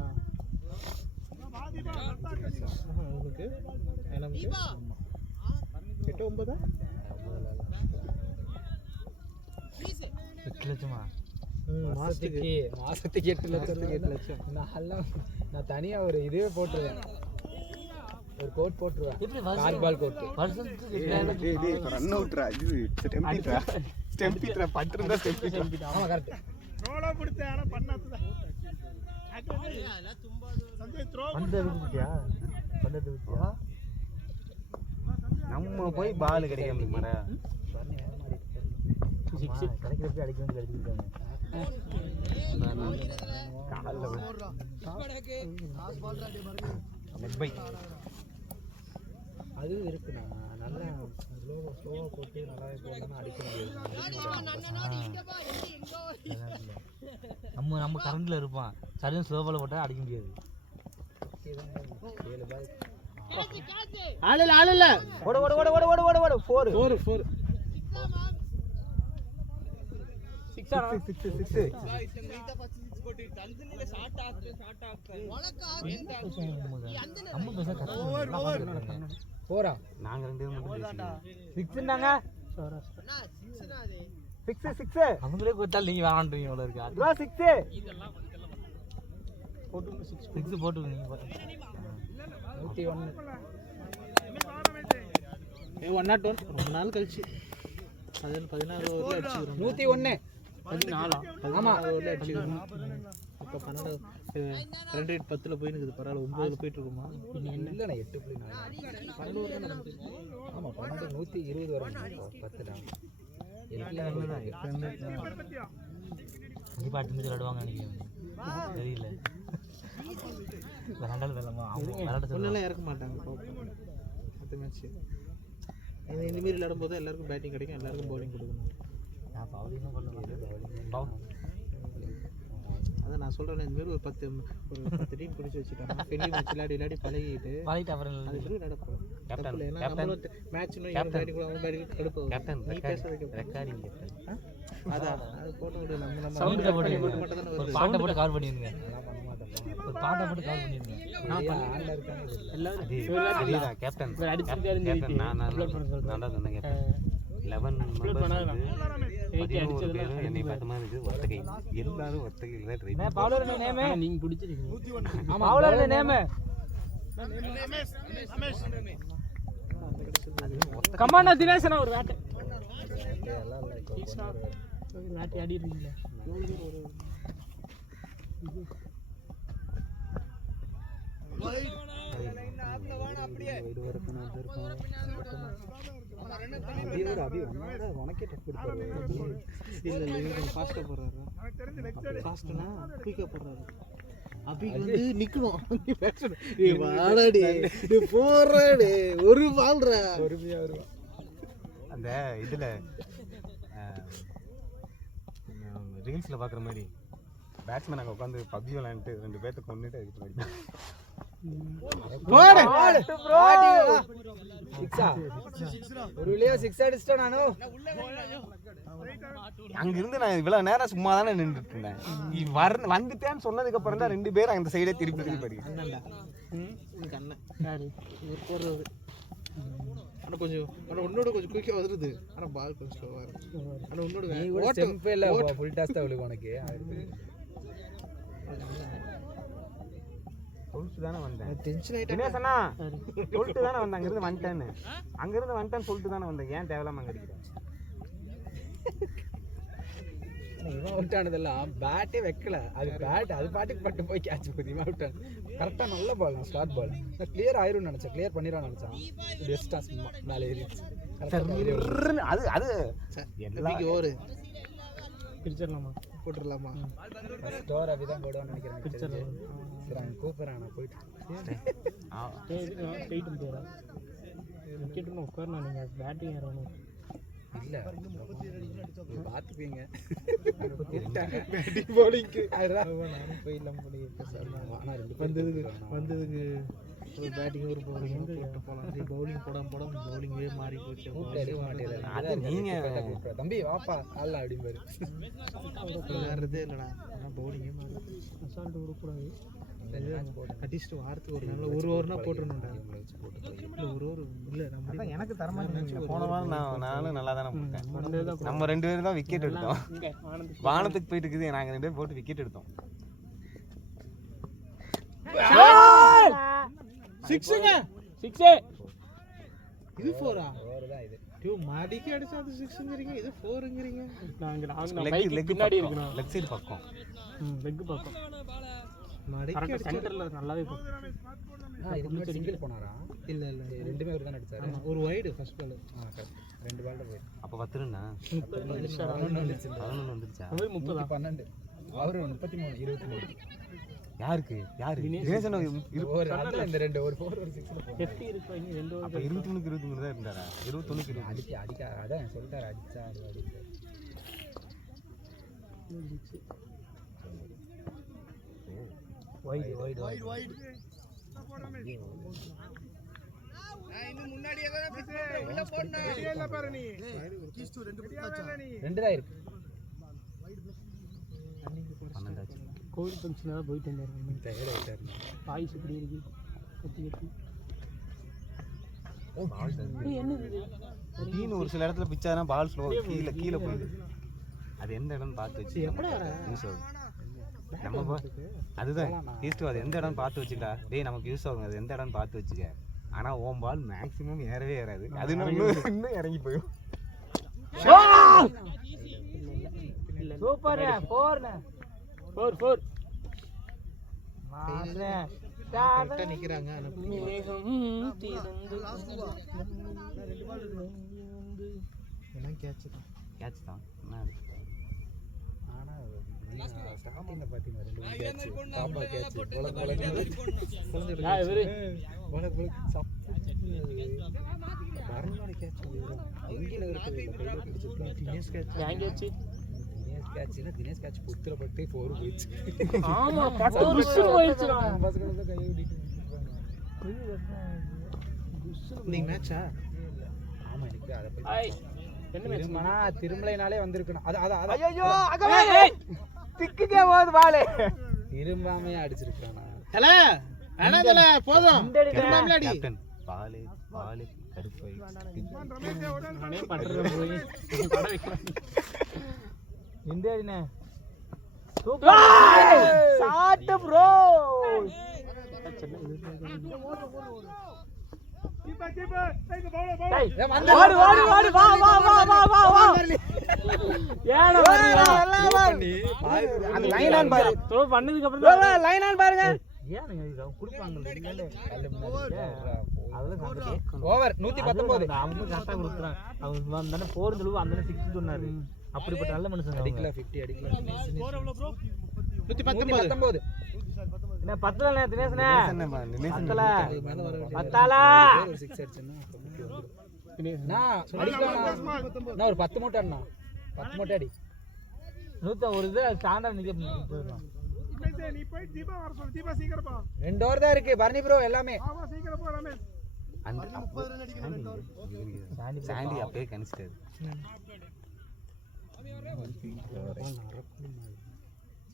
உனக்கு நமக்கு 8 9 8 லட்சமா மாசத்துக்கு 8 லட்சம் நான் தனியாக ஒரு இதுவே போட்டுருவேன் ஒரு கோட் போட்டுருவேன் கார்பால் கோட் ரன் அவுட்ரா இது ஸ்டெம்பிட்ரா பண்றதா ஸ்டெம்பிட்ரா ஆமா கரெக்ட் ரோலா பிடிச்ச ஆனா பண்ணாதடா சஞ்சய் த்ரோ பந்தது விட்டியா நம்ம போய் பால் கிடைக்க முடியுமாடா கிடைக்கிறப்ப அடிக்க வந்து அடிச்சிருக்காங்க அதுவும் இருக்குண்ணா நல்லா ஸ்லோவாக போட்டு நல்லா போடலாம் அடிக்க முடியாது நம்ம கரண்டில் இருப்பான் சரியும் ஸ்லோவால் போட்டால் அடிக்க முடியாது ஆளு ஓட ஓட ஓட ஓட ஓட ஓட ஓட 4 போறா நாங்க ரெண்டு பேரும் மட்டும் 6ன்னாங்க 6 அவங்களே கொடுத்தால் நீங்க வேணான்றீங்க இவ்வளவு இருக்கு அதுவா 6 6 போட்டு நீங்க 101 ரொம்ப நாள் கழிச்சு 16 ஓவர்ல அடிச்சிருக்கோம் 101 14 ஆமா ஓவர்ல அடிச்சிருக்கோம் இப்ப 12 2 10ல போய் நிக்குது பரவாயில்ல 9ல போயிட்டு இருக்குமா இல்லண்ணா 8.4 12 ஓவர் நடந்துச்சு ஆமா 12 120 வரும் 10 தான் கண்டிப்பா அடிச்சு விளையாடுவாங்க நினைக்கிறேன் தெரியல விளையாண்டாலும் வெள்ளமா அவங்க விளையாட ஒன்னெல்லாம் இறக்க மாட்டாங்க அடுத்த மேட்ச் இந்த மாதிரி விளையாடும் போது எல்லாருக்கும் பேட்டிங் கிடைக்கும் எல்லாருக்கும் பவுலிங் கொடுக்கணும் நான் பவுலிங்கும் பண்ணுவேன் அதான் நான் சொல்கிறேன் இந்த மாதிரி ஒரு 10 டீம் பிடிச்சி வச்சுட்டாங்க ஃப்ரெண்ட்லி மேட்ச் விளையாடி பழகிட்டு அப்புறம் அதுக்கு விளையாட போகிறோம் தப்பில்லை ஏன்னா நம்மளும் மேட்ச் பேட்டிங் கூட அவங்க பேட்டிங் கடுப்பு நீ பேசுறதுக்கு ரெக்கார்டிங் அதான் அது போட்டு விடு நம்ம சவுண்ட்ல போட்டு மட்டும் தானே ஒரு பாட்டை போட்டு கவர் பண்ணிடுங்க ஒரு பாட்டை போட்டு கவர் பண்ணிடுங்க ஆன்ல இருக்காங்க எல்லாரும் கேப்டன் நான் தான் சொன்னேன் கேப்டன் 11 11 பேரும் என்னை பார்த்த மாதிரி இருக்கு ஒத்தகை எல்லாரும் ஒத்தகையில் ட்ரை நான் பவுலர் நேமே நீங்க பிடிச்சிருக்கீங்க ஆமா பவுலர் நேமே கமாண்டா தினேசனா ஒரு வேட்டை வேட்டை ஆடி இருக்கீங்களா உனக்கே டஃப் கொடுப்பாரு இல்ல ஃபாஸ்டா போறாரு ஃபாஸ்ட்னா குயிக்கா போறாரு அபிக்கு வந்து நிக்கணும் நீ வாடடி நீ போறடி ஒரு பால்ரா பொறுமையா வருவா அந்த இதுல ரீல்ஸ்ல பாக்குற மாதிரி பேட்ஸ்மேன் அங்க உட்காந்து பப்ஜி விளையாண்டு 2 பேர்த்த கொன்னுட்டு இது பண்ணி ஒரு வழியா 6 அடிச்சிட்டேன் நானு அங்க இருந்து நான் இவ்வளவு நேரம் சும்மா தானே நின்றுட்டு இருந்தேன் வந்துட்டேன்னு சொன்னதுக்கு அப்புறம் தான் 2 பேரும் அந்த சைடே திருப்பி அடிக்கிறேன் போடுறது ஆனா கொஞ்சம் உன்னோட கொஞ்சம் குயிக்கா வருது ஆனா பால் கொஞ்சம் ஸ்லோவா இருக்கு ஆனா உன்னோட ஸ்டெம்பே இல்ல ஃபுல் டாஸ் தான் அவளுக்கு உனக்கு சொல்லிட்டு தானே வந்தேன் டென்ஷன் ஆயிட்டேன் தினேசனா சொல்லிட்டு தானே வந்தேன் அங்கிருந்து வந்துட்டேன்னு சொல்லிட்டு தானே வந்தேன் ஏன் தேவையில்லாம அங்க அடிக்கிறேன் இவன் அவுட் ஆனதெல்லாம் பேட்டே வைக்கல அது பேட் அது பாட்டுக்கு பட்டு போய் கேட்ச் போகுது இவன் அவுட் ஆனது கரெக்டாக நல்ல பால் நான் ஸ்டார்ட் பால் நான் கிளியர் ஆயிரும்னு நினச்சேன் கிளியர் பண்ணிடுவான்னு நினச்சேன் பெஸ்ட்டாக சும்மா மேலே ஏறிடுச்சு அது அது எல்லாமே ஓவர் பிரிச்சிடலாமா? போட்டுடலாமா? ஸ்டோர் அப்படிதான் போடுவான்னு நினைக்கிறேன். பிரிச்சிடலாம். சரி அங்கே கூப்பிட்றேன் நான் போயிட்டு. ஸ்ட்ரெயிட் போயிடா. விக்கெட்டுன்னு உட்காரணும், நீங்கள் பேட்டிங் ஏறணும். இல்லை பார்த்துப்பீங்க. பேட்டிங் பவுலிங்க்கு நானும் போயிடலாம் போல ஆனால் வந்ததுக்கு ஒரு பேட்டிங் ஒரு பவுலிங் போட்டு போகலாம். பவுலிங் போடாம பவுலிங்கே மாறி போச்சு. எடுக்க மாட்டேன். அது நீங்கள் தம்பி வாப்பா அல்ல அப்படிம்பாரு. விளையாடுறதே இல்லைடா, ஆனால் பவுலிங்கே மாறி அசால்ட்டு விடக்கூடாது. அட்லீஸ்ட் வாரத்துக்கு ஒரு நாள் ஒரு ஓவர்னா போட்டுருணும்டா. இல்லை ஒரு ஓவர் இல்லை நம்ம எனக்கு தரமாட்டேன். போன வாரம் நானும் நல்லா தானே போட்டேன். நம்ம 2 பேரும் தான் விக்கெட் எடுத்தோம். வானத்துக்கு போயிட்டு இருக்குது, நாங்கள் 2 பேரும் போட்டு விக்கெட் எடுத்தோம். இது 4-ஆ? தான் இது மாடிக்கு அடிச்சா அது 6ங்கிறீங்க, இது 4ங்கிறீங்க. பின்னாடி இருக்கணும். லெக் சைடு பக்கம். லெக் பக்கம் மாடிக்கு அடிச்சா சென்டர்ல நல்லாவே போகும். இதுக்கு முன்னாடி சிங்கிள் போனாரா? இல்லை இல்லை ரெண்டுமே ஒரு தான் அடிச்சாரு. ஒரு வைடு ஃபர்ஸ்ட் பால். 2 பால்ல போயிரு. அப்போ 10 ரன்னா 11 வந்துருச்சா? 30 12 அவரு 33 23. யாருக்கு தினேசன் ஒரு அதுல இந்த 2 ஒரு 4 ஒரு 6 50 இருக்கு. இனி 2 அப்போ 23 தான் இருந்தாரா? 21 அடிக்க அதான் சொல்லிட்டாரு அடிச்சா அடிச்சாரு. வைடு ரெண்டு தான் இருக்கு. கோவில் ஃபங்க்ஷனாக தான் போயிட்டு வந்தாரு. பாய்ஸ் இப்படி இருக்கு கத்தி டீன் ஒரு சில இடத்துல பிச்சாதான் பால் ஸ்லோ கீழே போகுது. அது எந்த இடம்னு பார்த்து வச்சு யூஸ் ஆகும். நம்ம அதுதான் ஈஸ்ட் அது எந்த இடம் பார்த்து வச்சுக்கடா. டேய் நமக்கு யூஸ் ஆகும், அது எந்த இடம் பார்த்து வச்சுக்க. ஆனால் ஓம் பால் மேக்ஸிமம் ஏறவே ஏறாது. அது இன்னும் இறங்கி போயிடும். சூப்பர் 4 நிக்கிறாங்க. கேட்ச் தான். ஸ்டார்டிங்ல பாத்தீங்க 2 கேட்ச் பாப்பா கேட்ச் வரனோட கேட்ச் எங்கேல இருக்குது கையில பிடிச்சிருக்கான். தினேஷ் கேட்ச் புத்திர பட்டு 4 போயிடுச்சு. ஆமா பட்டு ருஷ் போயிடுச்சுடா. பசங்க தான் கையை ஓடிட்டு நீங்க மேட்சா? ஆமா எனக்கு அத பத்தி ஐ என்ன மேட்ச் மனா திரும்பலைனாலே வந்திருக்கணும். அது ஐயோ அகவே திக்குதே போகுது பால். திரும்பாமே அடிச்சிருக்கானா? ஹலோ அண்ணாதல போதும். திரும்பாமல அடி. கேப்டன் பால் கடுப்பை நானே பண்றேன் போய் பட வைக்கிறேன். இந்த அடினே சூப்பர் ஷாட் ப்ரோ. ஓடு வா ஏன வரல அந்த லைன் ஆன் பாரு. த்ரோ பண்ணதுக்கு அப்புறம் லைன் ஆன் பாருங்க. ஏனுங்க இது குடுப்பாங்க இல்ல அதெல்லாம் கேட்கணும். ஓவர் 119 அவங்க கரெக்டா கொடுக்குறாங்க. அவங்க வந்தானே 4 சொல்லுவா அந்த 6 சொன்னாரு. அப்படிப்பட்ட நல்ல மனுஷங்க. அடிக்கல 50 அடிக்கல. ஸ்கோர் எவ்வளவு ப்ரோ? 119 என்ன 10ல நே தினேஷ்னே தினேசன் 10ல 10ல ஒரு 6 அடிச்சேன்னா நான் அடிக்கலாம். நான் ஒரு 10 மூட்டை அண்ணா 10 மூட்டை அடி 100 ஒரு இது ஸ்டாண்டர்ட் நிக்க போயிடலாம். நீ போய் தீபா வர சொல்லு. தீபா சீக்கிரம் பா. 2 ஓவர் தான் இருக்கு பரணி ப்ரோ எல்லாமே. ஆமா சீக்கிரம் போ ரமேஷ். சாண்டி அப்படியே கணிச்சிட்டாரு.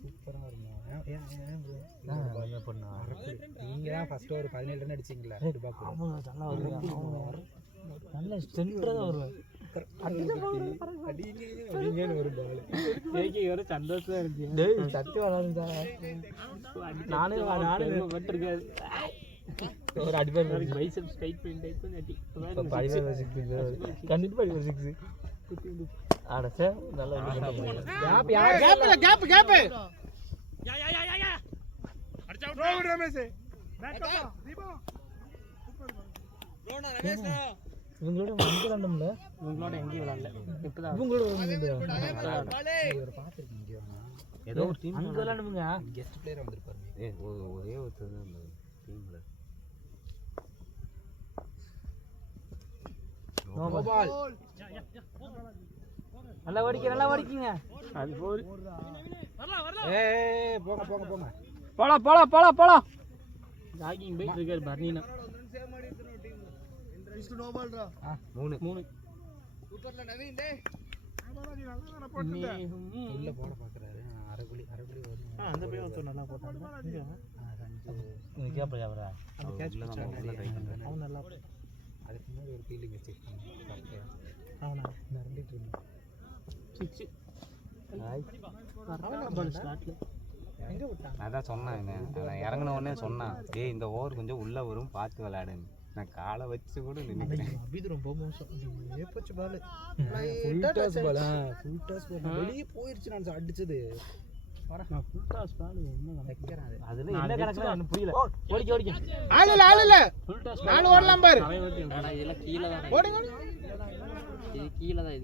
சூப்பரா இருக்கும். ஏன் பண்ணா நீங்க தான் ஃபர்ஸ்ட் ஓவர் 17 ரன் அடிச்சீங்களா? அவங்க நல்லா வருவாங்க. நல்ல சென்டரா வருவாங்க. அடிங்க ஒரு பால் ஜெயிக்க வர சந்தோஷமா இருக்கு. டேய் சத்தி வராதுடா. நானே பட்டிருக்காது. ஒரு அடிபார் பைசெப் ஸ்ட்ரைட் பண்ணி அடி. பைசெப் 6 கண்டிப்பா 6 ஆட சார் நல்லா கேப் அடிச்சா Ramesh. Back up Deepa. Super bro Ramesh. இவங்களோட வந்து விளாண்டோம்ல, இவங்களோட எங்கேயும் விளாடல. இப்பதான் இவங்களோட ஏதோ ஒரு டீம் அங்க விளாண்டுங்க. கெஸ்ட் பிளேயரா வந்திருப்பாரு. ஒரே ஒருத்தர் தான் அந்த டீம்ல. நல்லா ஓடிக்கீங்க. அது போல். ஏய் போங்க போங்க போங்க. போலாம். ஜாகிங் போயிட்டு இருக்காரு பர்னினா. Is to no பால்ரா. 3 சூப்பர்ல நவீன் டேய். உள்ள போட பாக்குறாரு. அரகுலி வரும். அந்த பையன் ஒருத்தர் நல்லா போட்டாங்க. இங்க நீ கேப்பறா. அந்த கேட்ச் அவன் நல்லா அதுக்கு முன்னாடி ஒரு ஃபீலிங் செக் பண்ணி அவனா நரண்டிட்டு இருந்தான். 6 பால் ஸ்டார்ட்ல எங்க விட்டான். அதான் சொன்னேன், நான் இறங்கின உடனே சொன்னான், ஏய் இந்த ஓவர் கொஞ்சம் உள்ள வரும் பார்த்து விளையாடுன்னு. நான் காலை வச்சு கூட நினைக்கிறேன். அபிது ரொம்ப மோசம். ஏப்பச்சு பால் ஃபுல் டாஸ் பால். வெளியே போயிருச்சு. நான் அடிச்சது ஃபுல் டாஸ் பால் என்ன வைக்கறான். அதுல என்ன கணக்குல எனக்கு புரியல. ஓடிக்க ஆளு இல்ல ஃபுல் டாஸ் நாலு ஓடலாம் பாரு. அட இதெல்லாம் கீழ தான். ஓடுங்க. இது கீழ தான்.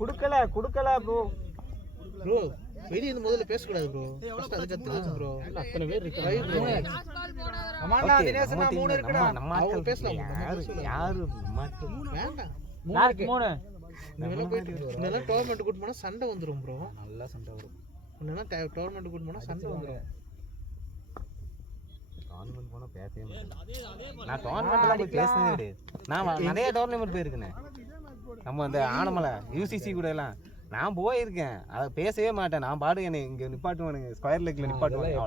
குடுக்கல ப்ரோ. வெளிய இருந்து முதல்ல பேச கூடாது ப்ரோ. ஃபர்ஸ்ட் அதுக்கு தெரிஞ்சு ப்ரோ. அத்தனை பேர் இருக்காங்க. அம்மா தினேசனா 3 இருக்குடா. அவங்க பேசலாம். யாரு மாட்டு வேண்டாம். லாஸ்ட் 3. இதெல்லாம் டோர்னமெண்ட் கூட்டி போனா சண்டை வந்துரும் ப்ரோ. நல்லா சண்டை வரும். என்னன்னா டோர்னமெண்ட் கூட்டி போனா சண்டை வந்துரும். டோர்னமெண்ட் போனா பேசவே மாட்டேன். நான் டோர்னமெண்ட்ல போய் பேசவே கிடையாது. நான் நிறைய டோர்னமெண்ட் போயிருக்கேன். நம்ம அந்த ஆனமலை யூசிசி கூட எல்லாம் நான் போயிருக்கேன். அதை பேசவே மாட்டேன். நான் பாடு என்னை இங்கே நிப்பாட்டுவானுங்க, ஸ்கொயர் லெக்கில் நிப்பாட்டுவாங்க.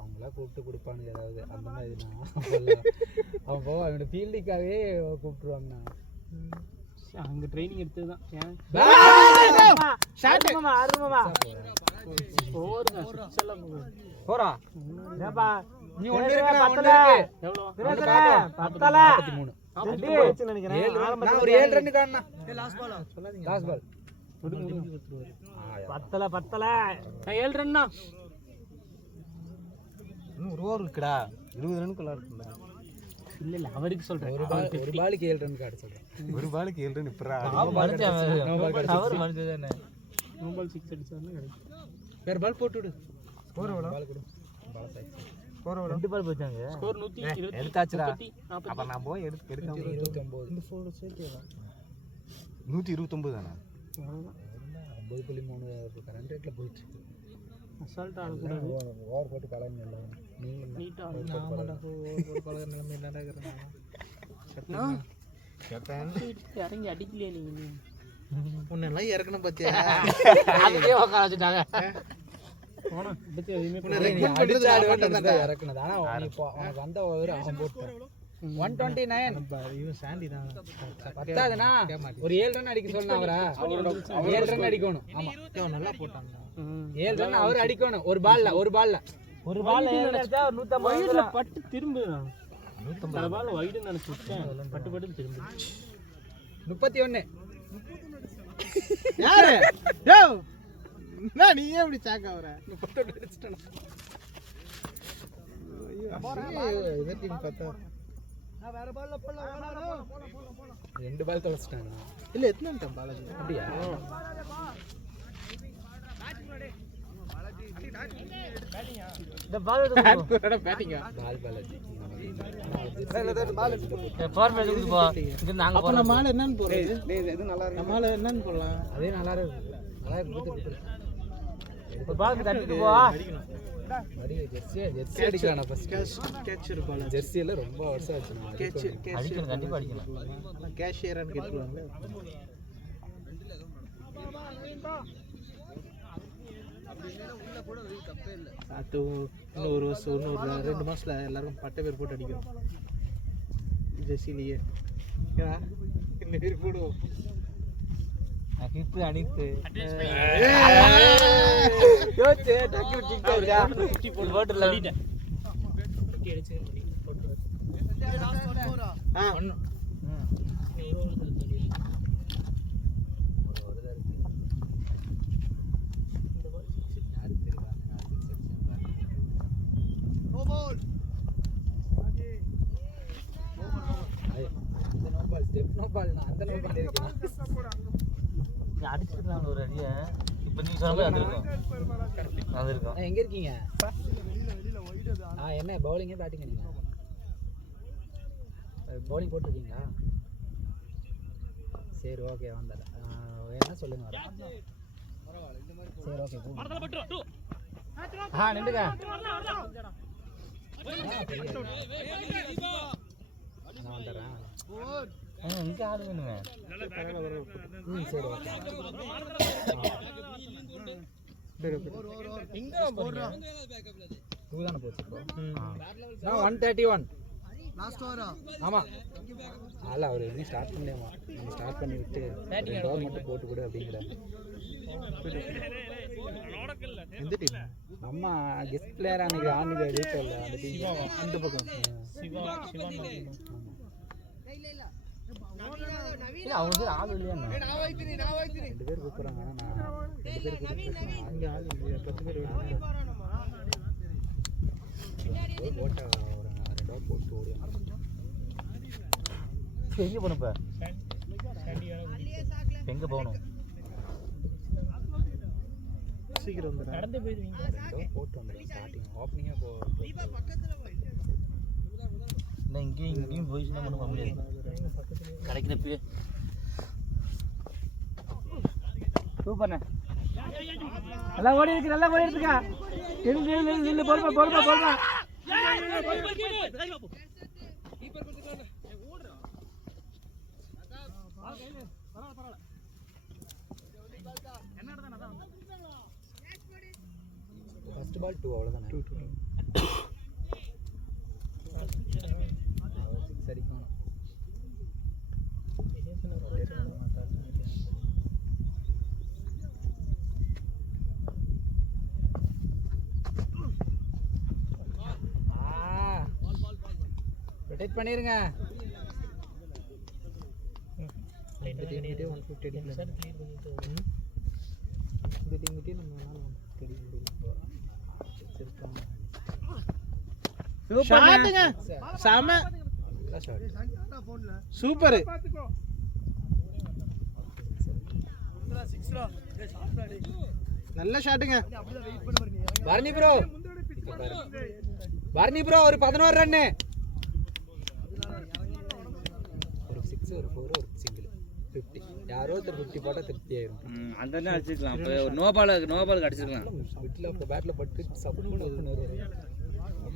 அவங்களா கூப்பிட்டு கொடுப்பானுங்க ஏதாவது அந்த மாதிரி. அவன் போவா அவனோட ஃபீல்டுக்காகவே கூப்பிட்டுருவாங்கண்ணா. அங்க ட்ரைனிங் எடுத்ததுதான். போறா நீ ஒண்ணு இருக்கு. நினைக்கிறேன். ஒரு 7 ரன் காணா. லாஸ்ட் பால் சொல்லாதீங்க. லாஸ்ட் பால் பத்தல 7 ரன்னா. இன்னும் ஒரு ஓவர் இருக்குடா. 20 ரன்னுக்குள்ள இருக்குடா. இல்ல அவருக்கு சொல்றேன். ஒரு பாலுக்கு 7 ரன் கார்டு சொல்றேன். ஒரு பாலுக்கு 7 ரன் இப்பறா. அவர் மனுஷன். நோ பால் 6 அடிச்சாருன்னா கிடைக்கும். வேற பால் போட்டு விடு. ஸ்கோர் எவ்வளவு? பால் கொடு. பால் சைஸ். ஸ்கோர் எவ்வளவு? 2 பால் போச்சாங்க. ஸ்கோர் 120. எடுத்தாச்சுடா. அப்ப நான் போய் எடுக்காம 129. இந்த ஃபோர் சேர்த்தேவா? 129 தானா? 9.3 கரண்ட் ரேட்ல போயிட்டு இருக்கு. அசால்ட்டா ஆடக்கூடாது. ஓவர் போட்டு கலங்க இல்ல. நீட்டா ஆமாடா. ஓவர் போட்டு கலங்க நிலைமை என்னடா இருக்கறனா? இறங்கி அடிக்கலையே நீங்க. உன்னெல்லாம் இறக்கணும் பாத்தியா? அதுக்கே உட்கார வச்சுட்டாங்க. போனா அடுத்து எதுமே அடிச்சு ஆடு வேண்டாம்டா இறக்கணும். ஆனா உனக்கு வந்த ஓவர் அவன் போட்டான். 129. இவன் சாண்டி தான். பத்தாதுனா ஒரு 7 ரன் அடிக்க சொன்னா அவரா. 7 ரன் அடிக்கணும். ஆமா அவன் நல்லா போட்டாங்க. 7 ரன் அவர் அடிக்கணும். ஒரு பால்ல ஒரு பால் அடிச்சா 150 வைட்ல பட்டு திரும்புது. 150 பால் வைட் நினைச்சிட்டேன். பட்டு திரும்புது. 31. யாரு? டேய் நான் நீ ஏன் இப்படி சாக்க வர? 31 அடிச்சிட்டேன். ஐயோ இதே டீம் பார்த்தா நான் வேற பால்ல போடலாம். 2 பால் தொலைச்சிட்டாங்க. இல்ல எத்தனை பாலாஜி? அப்படியா? இந்த பால் பேட்டிங்கா? பால் பாலாஜி. ஃபார்மேட் கொடுத்து போ. இது நாங்க அப்ப நம்ம ஆளு என்னன்னு போறது? டேய் இது நல்லா இருக்கு. நம்ம ஆளு என்னன்னு போடலாம்? அதே நல்லா இருக்கு. நல்லா இருக்கு. ஒரு பால் தட்டிட்டு போ. ஜெர்சி அடிக்கலாம். First catch இருப்பால. ஜெர்சி எல்லாம் ரொம்ப வருஷம் ஆச்சு. கேட்ச் அடிக்கணும், கண்டிப்பா அடிக்கணும். கேஷியரான்னு கேட்குவாங்க. அது இன்னும் ஒரு வருஷம் இன்னொரு 2 மாசத்துல எல்லாரும் பட்டை பேர் போட்டு அடிக்கிறோம் ஜெர்சிலேயே. இந்த பேர் போடுவோம். அகித்து அனித்து யோச்சே டக்கு கிக் ஆகுதா? 50 போட்டு லவிட்டேன். ஒண்ணு நோ பால். ஸ்டெப்னோ பால்னா அந்த நோ பால் இருக்குனா நீ அடிச்சிடலாம் ஒரு அடியை. இப்போ நீ சொன்ன அது இருக்கும். அது இருக்கும். எங்க இருக்கீங்க? என்ன பவுலிங் பேட்டிங் நீங்க? பவுலிங் போட்டுருக்கீங்களா? சரி ஓகே வந்தால என்ன சொல்லுங்க வர. சரி ஓகே நின்றுங்க. நான் வந்துடுறேன். இங்கே ஆடு வேணுங்க. சரி ஓகே. டூ தானே போச்சு இப்போ. 131 லாஸ்ட் ஓவரா? ஆமாம். அல்ல அவர் எதுவும் ஸ்டார்ட் பண்ணலாமா? நீங்கள் ஸ்டார்ட் பண்ணி விட்டு 2 ஓவர் மட்டும் போட்டு கொடு அப்படிங்கிற. எந்த டீம்? நம்ம கெஸ்ட் பிளேயர் அன்னைக்கு ஆனது ஜெயிச்சல அந்த டீம் அந்த பக்கம். இல்லை அவங்க ஆள் இல்லையா? 2 பேர் கூப்பிட்றாங்க. ஆனால் நான் 2 பேர் கூப்பிட்றேன். அங்கே ஆள் இல்லையா? 10 பேர் ஓட்ட ஒரு 2 ஓவர் போட்டு ஓடி எங்கே போகணும் இப்போ? எங்கே போகணும்? சீக்கிரம் வந்துடுறேன். நடந்து போயிடுவீங்க. 2 ஓவர் போட்டு வந்துடுறேன். ஸ்டார்டிங் ஓப்பனிங்கே இல்லை இங்கேயும் போய் சொன்னால் ஒன்றும் பண்ண முடியாது. கிடைக்கிறப்ப சூப்பர்ண்ணே. நல்லா ஓடி இருக்கு, நல்லா ஓடி இருக்குக்கா. நில்லு பொறுப்பா பொறுப்பா பொறுப்பா. ஃபர்ஸ்ட் பால் 2 அவ்வளோதானே. 2 அடிக்கணும். ரொட்டேட் பண்ணிருங்க. இந்த டீம்கிட்டே 150 அடிக்கலாம். இந்த டீம்கிட்டே நம்ம 150 அடிக்க முடியும். ஷாட்டுங்க. செம சூப்பர். நல்ல ஷாட்டுங்க. பரணி ப்ரோ ஒரு 11 ரன்னு. ஒரு 6 ஒரு 4 ஒரு சிங்கிள் 50. யாரோ ஒருத்தர் 50 போட்டால் திருப்தி ஆயிரும். அந்த அடிச்சிருக்கலாம். இப்போ ஒரு நோபாலுக்கு அடிச்சிருக்கலாம். வீட்டில் இப்போ பேட்டில் பட்டு சப்போர்ட் வருவார்.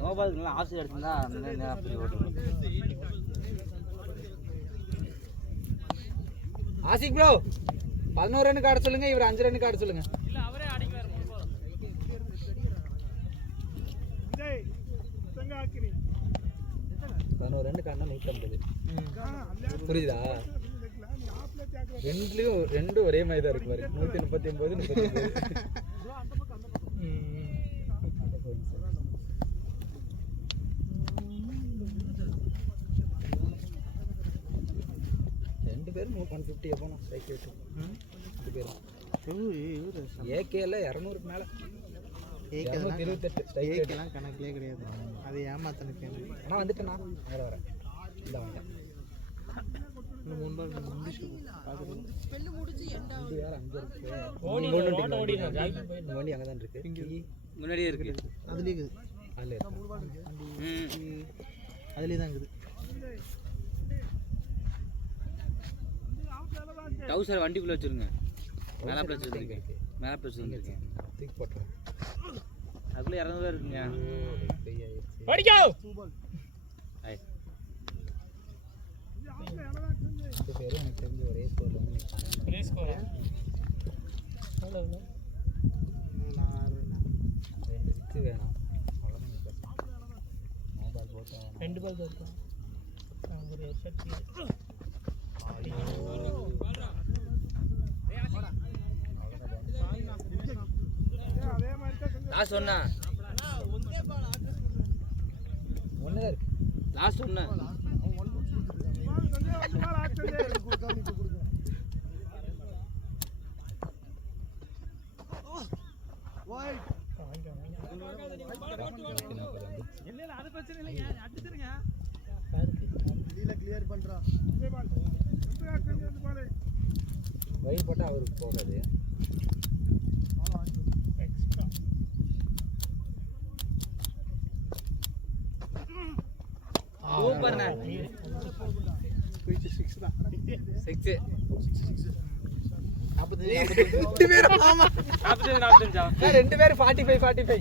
நோபாலுக்கு நல்லா ஆசை அடிச்சிருந்தா அந்த அப்படி ஓடும். ஆசிக் ப்ரோ 11 ரன்னுக்கு ஆட சொல்லுங்க. இவர் 5 ரன்னுக்கு ஆட சொல்லுங்க. 11 ரன்னுக்கு ஆடினா 150. புரியுதா? ரெண்டும் ஒரே மாதிரி தான் இருக்கு பாரு. 139 39. ரெண்டு பேரும் 150 எப்போ ஸ்ட்ரைக் ரேட். 2 பேரும் ஏகேல 200க்கு மேலே. 228 ஸ்ட்ரைக் ரேட்லாம் கணக்கிலே கிடையாது. அது ஏமாத்தனுக்கு. ஆனால் வந்துட்டேண்ணா மேலே வரேன். இல்லை வந்துட்டேன். இன்னும் 3 பால் முடிச்சு பார்க்குறேன். வேறு அங்கே இருக்கு. வண்டி அங்கே தான் இருக்கு. முன்னாடியே இருக்கு. அதுலேயே இருக்குது. அதில் அதுலேயே தான் இருக்குது. டவுசர் வண்டிக்குள்ளே வச்சுருங்க. மேலே பிளஸ் வச்சுருக்கேன். மேலே பிளஸ் வச்சுருக்கேன். தூக்கி போட்டுறேன். அதுக்குள்ளே 200 இருக்குங்க. படிக்கோ. ரெண்டு பேரும் எனக்கு தெரிஞ்ச ஒரே ஸ்கோரில் வந்து நிற்பாங்க. ஒரே ஸ்கோரா? 2 6 வேணும். அவ்வளோதான். மொபைல் போட்டோம். 2 பால் போட்டோம். ஒரு ஹெட்செட். லாஸ்ட் ஒன்னா ஒன்று தான் இருக்கு. லாஸ்ட் ஒன்று அது பிரச்சனை இல்லைங்க, அடிச்சிருங்க. கீழே கிளியர் பண்றா. வயிறு போட்டால் அவருக்கு போகாது. சூப்பர்ண்ணே. 6 தான். 6 2 பேரும் ஆமா 45 2 பேர் 45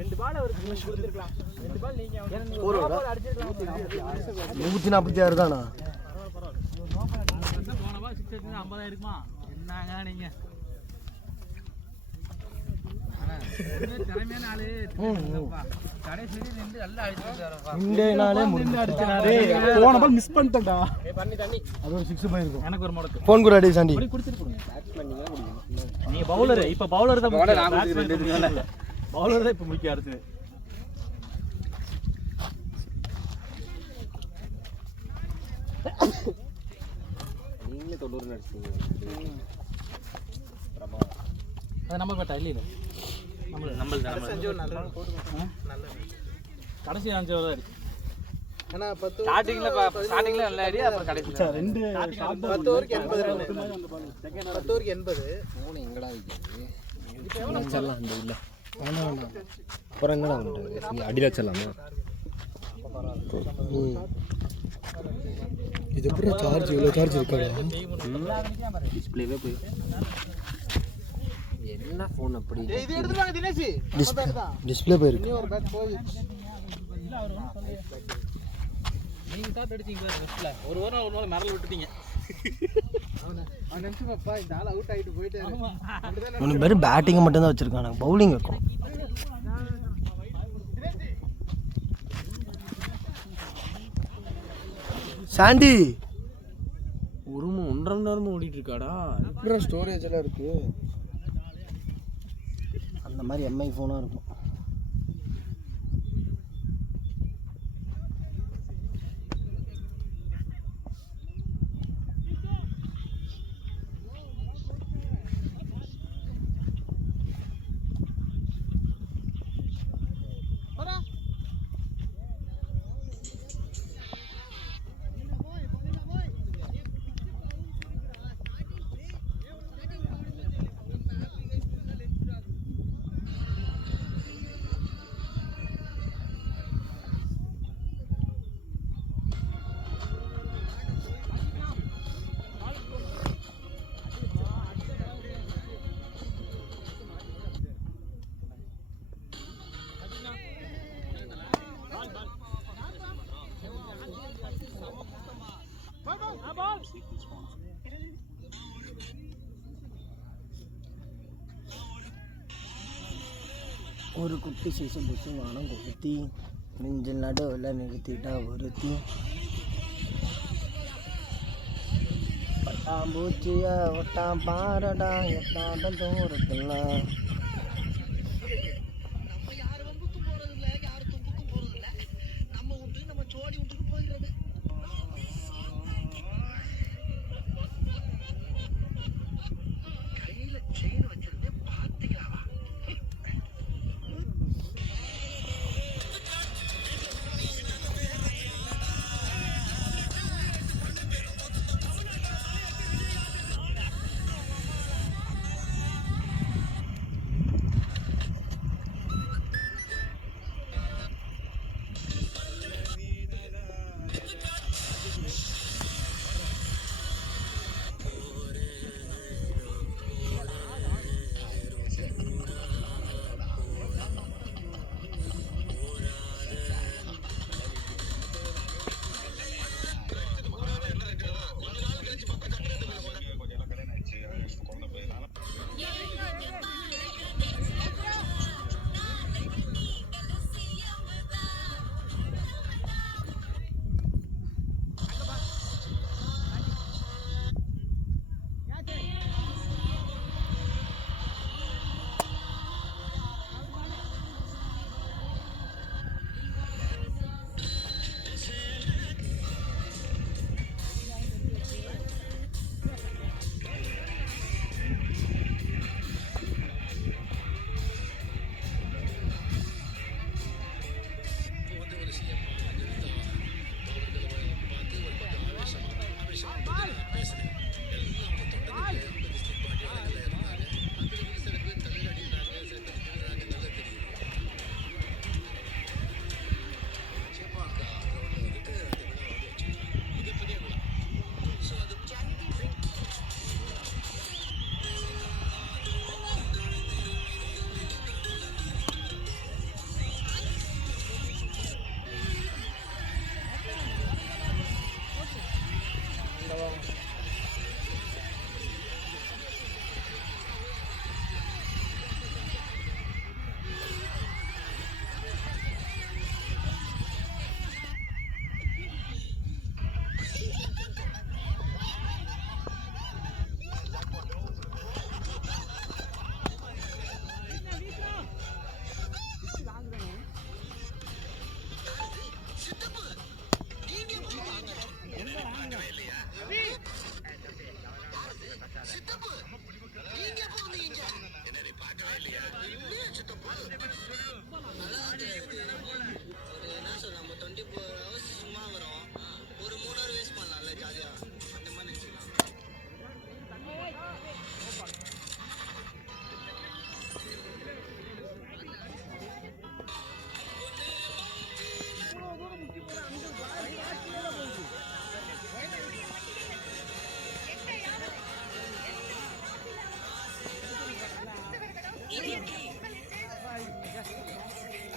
2 பால் அவருக்கு கொடுத்துருக்கலாம். 2 பால் நீங்க அடிச்சிருக்கலாம். 146 தானா? போன பால் 6 அடிச்சா 50 இருக்குமா? என்னங்க நீங்க திறமையான ஆளு. கடைசி நின்று நல்லா அடிச்சிருக்காருப்பா. போன பால் மிஸ் பண்ணிட்டேன்டா. அது ஒரு 6 போயிருக்கும். எனக்கு ஒரு முடக்கு ஃபோன் கூட அடி சாண்டி. நீ பவுலர். இப்ப பவுலர் தான் பவுலர் தான் இப்ப முக்கிய அடுத்து. நீங்களே 90 அடிச்சீங்க. அது நம்ம பேட்டா இல்லையே. நம்ம கடைசி 5 ஓவர் அடி. ஆனா 10 ஸ்டார்டிங்ல நல்ல அடி, அப்புறம் கடைசில 2 10 ஓவருக்கு 80 ரன். 10 ஓவருக்கு 80. மூணு எங்கடா வைக்கிறது? வச்சிடலாம் அந்த உள்ள. வேணாம். அப்புறம் என்னடா பண்ணுறது? அடியில் வச்சிடலாமா? இது எப்படி சார்ஜ்? இவ்வளோ சார்ஜ் இருக்காடா? டிஸ்பிளேவே போய் என்ன ஃபோன் அப்படி இது எடுத்து வாங்க தினேஷ். டிஸ்பிளே போயிருக்கு. இன்னொரு பேட் போய் நீங்க டாப் அடிச்சீங்க ஃபர்ஸ்ட்ல. ஒரு நாள் மரல விட்டுட்டீங்க. அவன் நினைச்சு பாப்பா இந்த ஆள் அவுட் ஆயிட்டு போயிட்டாரு. உனக்கு வெறும் பேட்டிங்கை மட்டும் தான் வச்சிருக்காங்க, பவுலிங் வைக்கணும். சாண்டி 1.5 மணி நேரமா ஓடிட்டு இருக்காடா. எப்படிடா ஸ்டோரேஜ் எல்லாம் இருக்கு? அந்த மாதிரி எம்ஐ ஃபோனாக இருக்கும். ஒரு குட்டி சீசன் புஷு வானம் கொளுத்தி நெஞ்சில் நடுவில் நிறுத்திட்டா ஒருத்தி பட்டாம்பூச்சிய ஒட்டாம் பாரடா எட்டாத தூரத்தில்.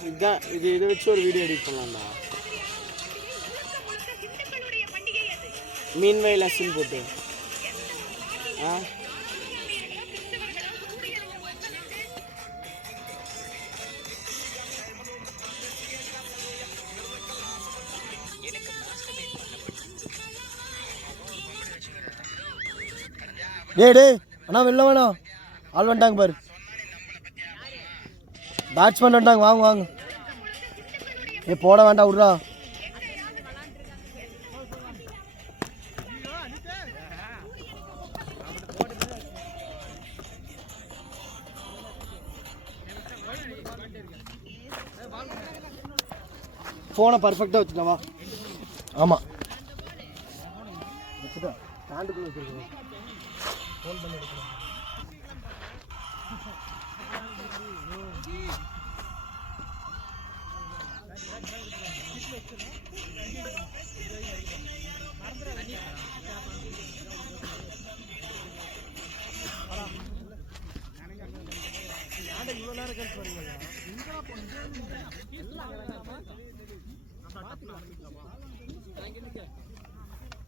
இதுதான் இதை வச்சு ஒரு வீடியோ எடிட் பண்ணலாம்டா. மீன்வை லெசன் போட்டு டே அண்ணா வெளில வேணாம், ஆள் வந்துட்டாங்க பாரு, பேட்ஸ்மேன் வந்துட்டாங்க, வாங்க வாங்க. போட வேண்டாம் விட்றா. ஃபோனை பர்ஃபெக்டாக வச்சுட்டவா? ஆமாம் வச்சுட்டா, ஸ்டாண்டுக்குள்ளே வச்சுருக்கோம். ஃபோன் பண்ணி எடுக்கிறேன். இவ்வளோ நேரம் கழிச்சு வரீங்களா?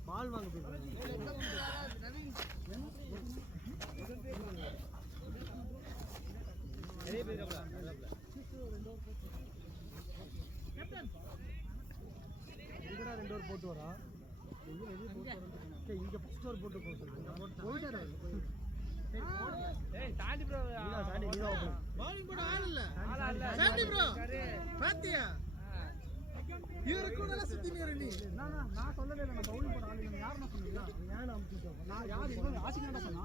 பால் வாங்க போயிருக்காங்க. ரெண்டு ஓவர் போட்டு வரா, இங்க ஃபர்ஸ்ட் ஓவர் போட்டு போயிட்டாரு. தாண்டி ப்ரோ பவுலிங் போட ஆள் இல்ல. தாண்டி ப்ரோ பாத்தியா இவர கூட எல்லாம் சுத்தினீங்க நீ. நான் சொல்லவே இல்ல, நான் பவுலிங் போட ஆள் இல்ல. யார் நான் சொன்னீங்க? ஏன் அமுச்சிட்டோம்? நான் யார் இவங்க ஆசிக்கடா சொன்னா?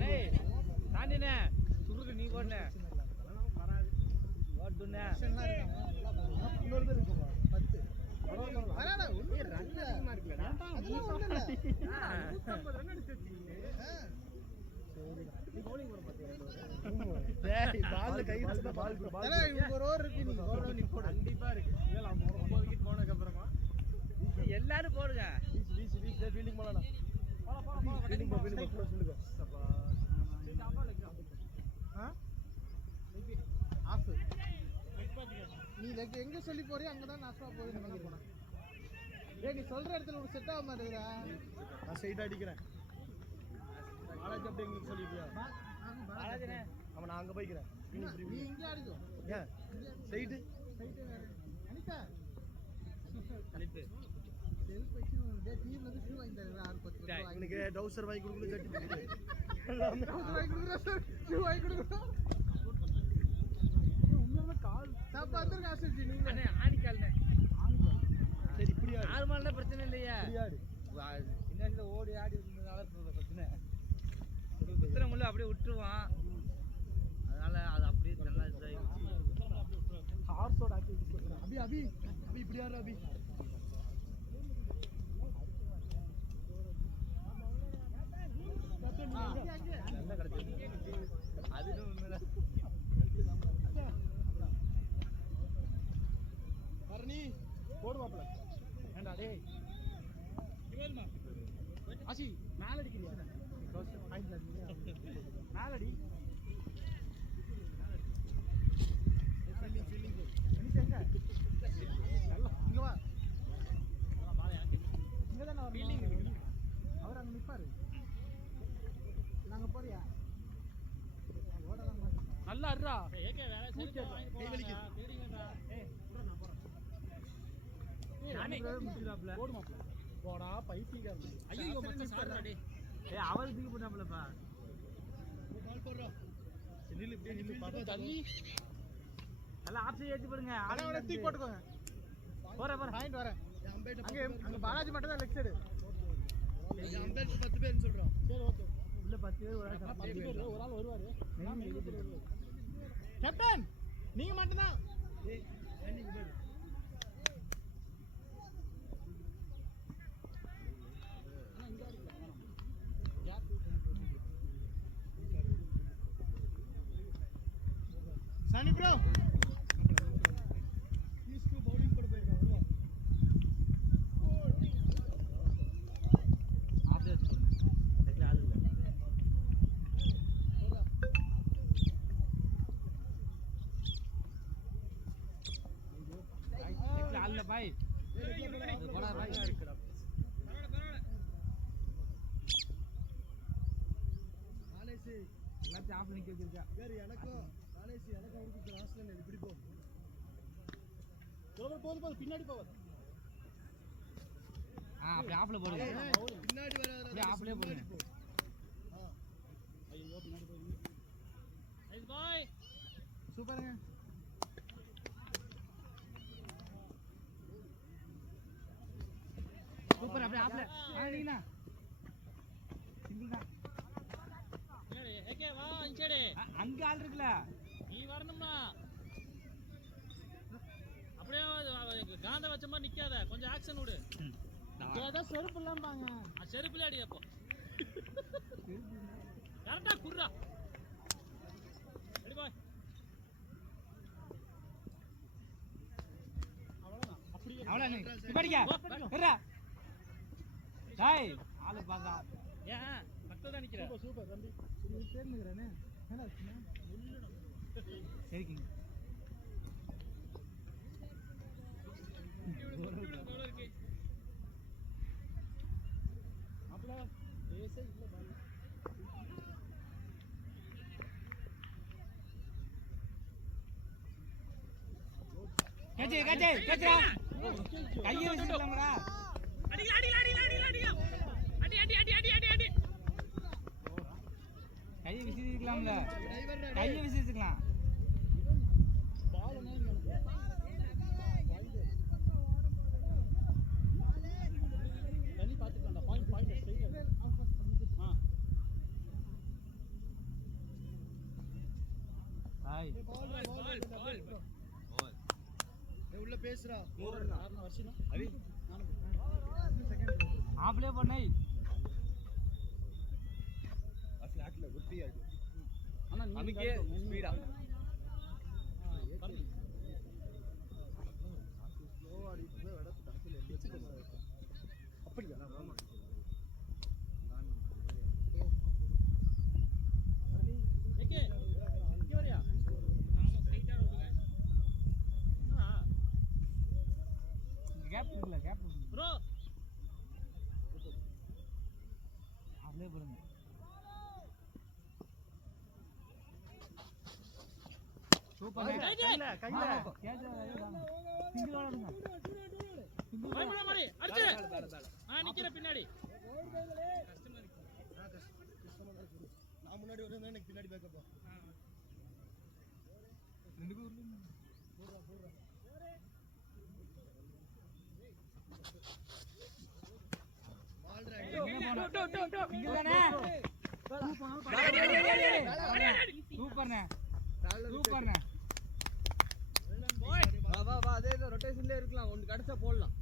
டேய் தாண்டினே சுருக்கு நீ போடுனே ஓடுனே இன்னொரு பேர் இருக்குப்பா 10 வரடா ஒண்ணே ரன் அதிகமா இருக்குடா. நீ சொல்லல 150 ரன் அடிச்சிருக்கீங்க. நீ பவுலிங் போட மாட்டியா? டேய் பால்ல கை வச்சா பால் தல இங்க ஒரு ஓவர் இருக்கு, நீ ஓவர் நீ போடு. கண்டிப்பா இருக்கு. இல்ல நான் 9 விக்கெட் போனதுக்கு அப்புறமா எல்லாரும் போடுங்க. வீசி ஃபீல்டிங் பண்ணலாம். போடா ஃபீல்டிங் போ சொல்லுங்க. சப்பா ஆஃப் நீ லெக் எங்க சொல்லி போறியோ அங்கதான் நாசமா போகுது நினைக்கிறேன். டேய் நீ சொல்ற இடத்துல ஒரு செட் ஆக மாட்டேங்குதா? நான் சைடு அடிக்கிறேன். பாலாஜி அப்படியே எங்க சொல்லிட்டியா? பாலாஜினே ஆமா நான் அங்க போய்க்கிறேன். நீ இங்க அடிக்கோ. ஏன் சைடு வேற அனிதா அனிதா செல்ஃப் வெச்சு டேய் டீம்ல இருந்து ஷூ வாங்கி தரேன். 6 10 எனக்கு டவுசர் வாங்கி கொடுக்கணும், சர்டிபிகேட் டவுசர் வாங்கி கொடுக்குறேன் சார், ஷூ வாங்கி கொடுக்குறேன். கால் தப்பா வந்துருக்கு ஆசிஜி. நீங்க அண்ணே ஆணிக்கால்னே சரி இப்படி நார்மலா பிரச்சனை இல்லையா? இன்னைக்கு ஓடி ஆடி இருந்தனால பிரச்சனை. குத்துற முள்ள அப்படியே விட்டுருவான், அதனால அது அப்படியே நல்லா இதாயி ஹார்ஸோட ஆக்டிவிட்டி சொல்றேன். அபி அபி அபி இப்படி யாரு அபி நல்லா கிடைச்சு அது உண்மையில கரணி போடுவாப்ல ஏண்டா டேய் இவல்மா ஆசி மேல அடிக்கறியா? மேல அடி ஃபீல்டிங் எங்க இங்க வா. இங்க தான ஃபீல்டிங் இருக்கு. அவர் அங்க நிப்பாரு. நாங்க போறியா? ஓடலாம் நல்லா அறா. ஏகே வேற சரி கை வலிக்கு. தேடிங்கடா. ஏய் புறா நான் போறேன். நானே முடிச்சறாப்ல. போடுமாப்ல. போடா பைத்தியக்கார. ஐயோ மொத்த சாடுடா டேய். ஏய் அவள் தூக்கி போட்டாப்லப்பா. பால் போடுறா. நில்லு இப்படியே நில்லு பாப்பா தள்ளி. எல்லாம் ஆப்ஷன் ஏத்தி போடுங்க. அவனை தூக்கி போட்டுக்கோங்க. போறேன் பாயிண்ட் வரேன். அங்க பாலாஜி மட்டும் தான் லெஃப்ட் சைடு. அம்பேத்கர் 10 பேர்னு சொல்றோம். சரி ஓகே. உள்ள 10 பேர் ஒரு ஆள் வருவாரு. கேப்டன் நீங்க மட்டும் தான். சனி ப்ரோ भाई बड़ा भाई எல்லாத்தையும் ஆஃப் நிக்க வச்சிருக்கா யாரு எனக்கும் நானேசி எனக்கு அவருக்கு கிராஸ்ல நெல் இப்படி போ போது பின்னாடி போவாத அப்படி ஆஃப்ல போடுங்க பின்னாடி வராத அப்படியே ஆஃப்லயே போடுங்க ஐயோ பின்னாடி போறீங்க நைஸ் பாய் சூப்பருங்க சூப்பர் அப்படியே ஆஃப்ல நீங்கண்ணா சிங்கிள் தான் ஏகே வா இன்சைடு அங்க ஆள் இருக்குல நீ வரணும்னா அப்படியே காந்த வச்ச மாதிரி நிக்காத கொஞ்சம் ஆக்ஷன் விடு ஏதோ செருப்பு இல்லாம்பாங்க செருப்புல அடி அப்போ கரெக்டா குர்ரா ரெடி பாய் அவ்வளவு இப்படிங்க வரடா டேய் ஆளு பாக்கா ஏன் பக்கத்துல தான் நிக்கிற சூப்பர் தம்பி நீ தேர்ந்துக்கறனே என்ன சரிங்க இருக்கு அப்பல பேசே இல்ல பால் கஜே கஜ்ரா கையை வச்சிடலாம்டா அடி அடி அடி அடி அடி அடி அடி அடி அடி அடி அடி கையை விசிறிக்கலாம்ல கையை விசிறிக்கலாம் பால் என்ன தண்ணி பாத்துக்கலாம்டா பாயிண்ட் ஸ்ட்ரைட் ஹாய் பால் உள்ள பேசுறா வருஷம் ஆப்லே பண்ணை ஃபிளாட்ல குட்டியாடு ஆனா நமக்கே ஸ்பீடா ஸ்லோ ஆடி போய் வட தடத்துல எந்திரிச்சு அப்படியா ஆமா ஏகே இங்க வரியா ஆமா ஸ்ட்ரைட்டா ஓடுங்க கேப் இருக்குல கேப் ப்ரோ ஆப்லே போடுங்க சூப்பர் கையில கேட்ச் சிங்கிள் ஓடுங்க பயப்பட மாதிரி அடிச்சு நிக்கிற பின்னாடி நான் முன்னாடி வரேன் எனக்கு பின்னாடி பேக்கப் ரெண்டு பேர் பால் சூப்பர்ண்ணே சூப்பர்ண்ணே வா அதே ரொட்டேஷன்ல இருக்கலாம் ஒன்னு கடிச்சா போடலாம்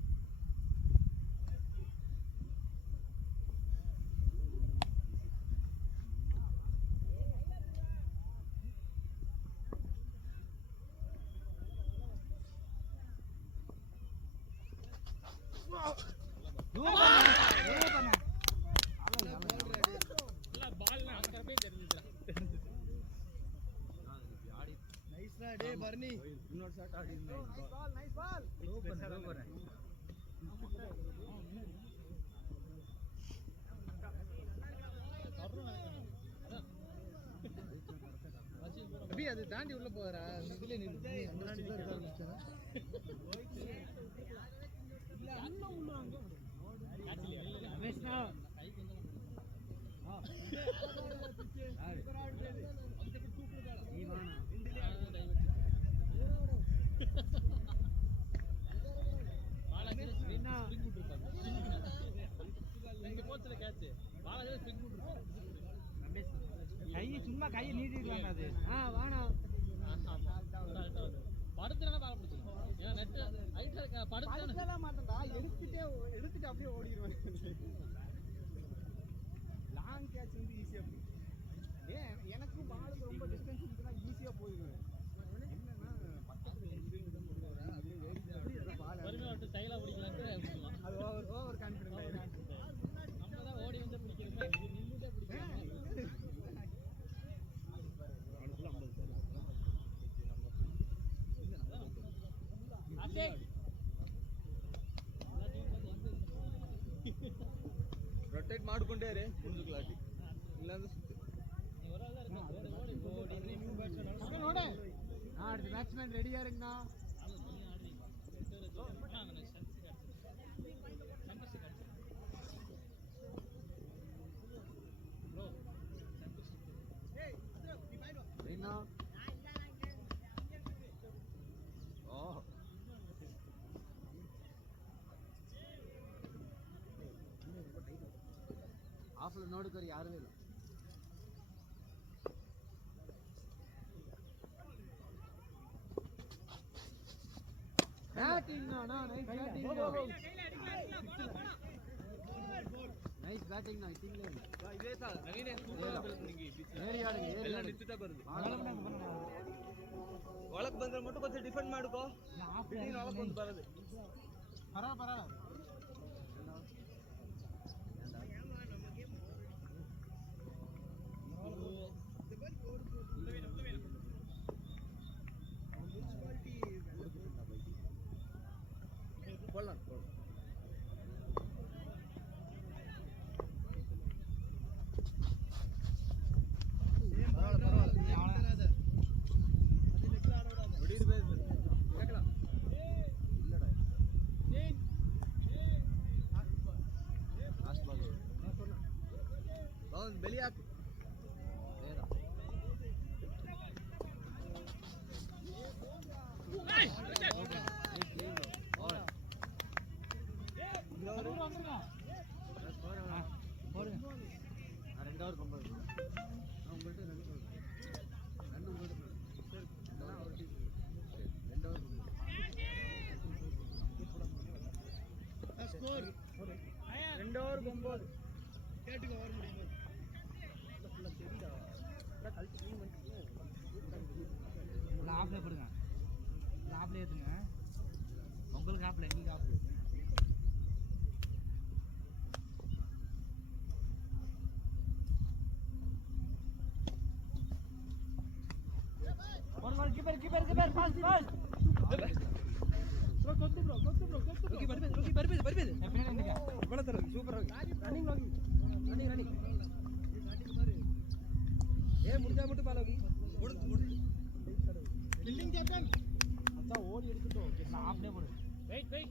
நைஸ்ரா டே பர்னி இன்னொரு ஷாட் ஆடி நைஸ் பால் சூப்பர் அபி அது தாண்டி உள்ள போறா இதுல நின்னு அந்த ஸ்டிக்கர் இருந்துச்சா இல்ல அண்ணன் உள்ள அங்க ரமேஷ்னா ஆ கை சும்மா கையை நீட்டிருக்கலாம் அது. படுத்துனா பால் பிடிச்சிடும். ஏன்னா நெட் ஹைட்டா இருக்க படுத்துனா மாட்டேன்டா, எடுத்துட்டு அப்படியே ஓடிடுவேன். லாங் கேட்ச் வந்து ஈஸியா போயிடும். எனக்கும் பாலுக்கு ரொம்ப டிஸ்டன்ஸ் இருந்துச்சுன்னா ஈஸியா போயிடுவேன். என்னன்னா பக்கத்துல பொறுமையா விட்டு ஸ்டைலா பிடிக்கலான்ட்டு பிடிக்கலாம். அது ஓவர் கான்ஃபிடென்ட் ஆயிடும். நம்ம தான் ஓடி வந்து பிடிக்கிறோம், நின்றுட்டே பிடிக்கலாம். ரொட்டேட் ಮಾಡಿಕೊಂಡೇ ಇರಿ ಮುಂದಕ್ಕೆ ಇಲ್ಲಾಂದ್ರೆ ಸುತ್ತು. அடுத்த பேட்ஸ்மேன் ரெடியா இருங்கண்ணா. ಆಫ್ಲ ನೋಡ್ಕರಿ ಯಾರು ಇಲ್ಲ. Batting nice batting nice batting ನಾ ಇಟ್ಟಿಂಗ್ಲೇ ಇದೇ ತಾ ನವೀನೇ ಏರಿ ಆಡಿಗೆ ನಿಂತಿತಾ ಬರುದು ಒಳಗೆ ಬಂದ್ರೆ ಮಟ್ಟ ಕೊಂಚ ಡಿಫೆಂಡ್ ಮಾಡ್ಕೋ. ಬಿಲ್ಡಿಂಗ್ ಒಳಗೆ ಬಂದು ಬರೋದು ಪರ ಬೆಲಿಯಾಕು ஆப்ல போடுங்க, ஆப்ல ஏத்துங்க. உங்களுக்கு ஆப்ல எங்களுக்கு ஆப்ல ஒரு கீப்பர் பாஸ் ப்ரோ கொத்து ரோக்கி ಬರ್ಬೇಕು ಬಡತರ ಸೂಪರ್ ಆಗಿ ರನ್ನಿಂಗ್ ಹೋಗಿ ರನ್ನಿಂಗ್ ಏ ಮುಡ್ಬಿಟ್ಟು ಬಾಲ್ ಹೋಗಿ ಮುಡ್ದು ಫೀಲ್ಡಿಂಗ್ ಕ್ಯಾಪ್ಟನ್ ಅಚ್ಚಾ ಓಡಿ எடுத்துட்டோ நான் ஆப்லே போடு.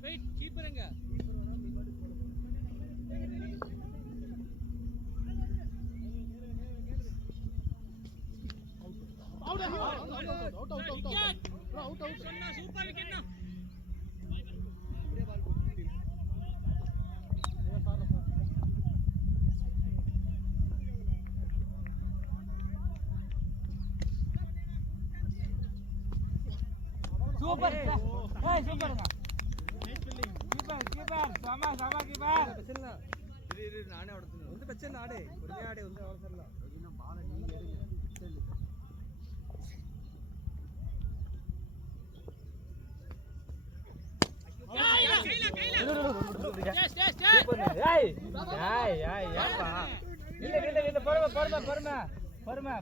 வெயிட் கீப்பர் எங்க அவுட் சொன்னா சூப்பர் விக்கெட் னா அப்படியே பால் போட்டு சூப்பர் ஏய் சூப்பர்ங்க கீப்பர் சமா கீப்பர் பிரச்சனை இரு நானே ஓடுறேன் ಒಂದು பிரச்சனை ஆடே ஒரே ஆடே ಒಂದು அவசரல இன்னும் பால நீங்க எடுங்க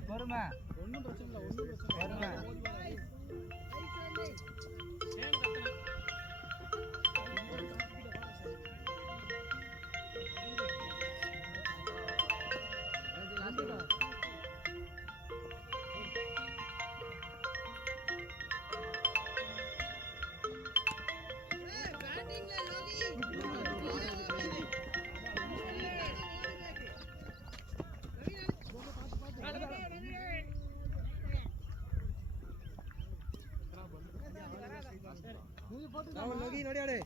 பொறுமை ஒன்றும் பிரச்சனை இல்லை ನೋಡಿ ಆಡೆ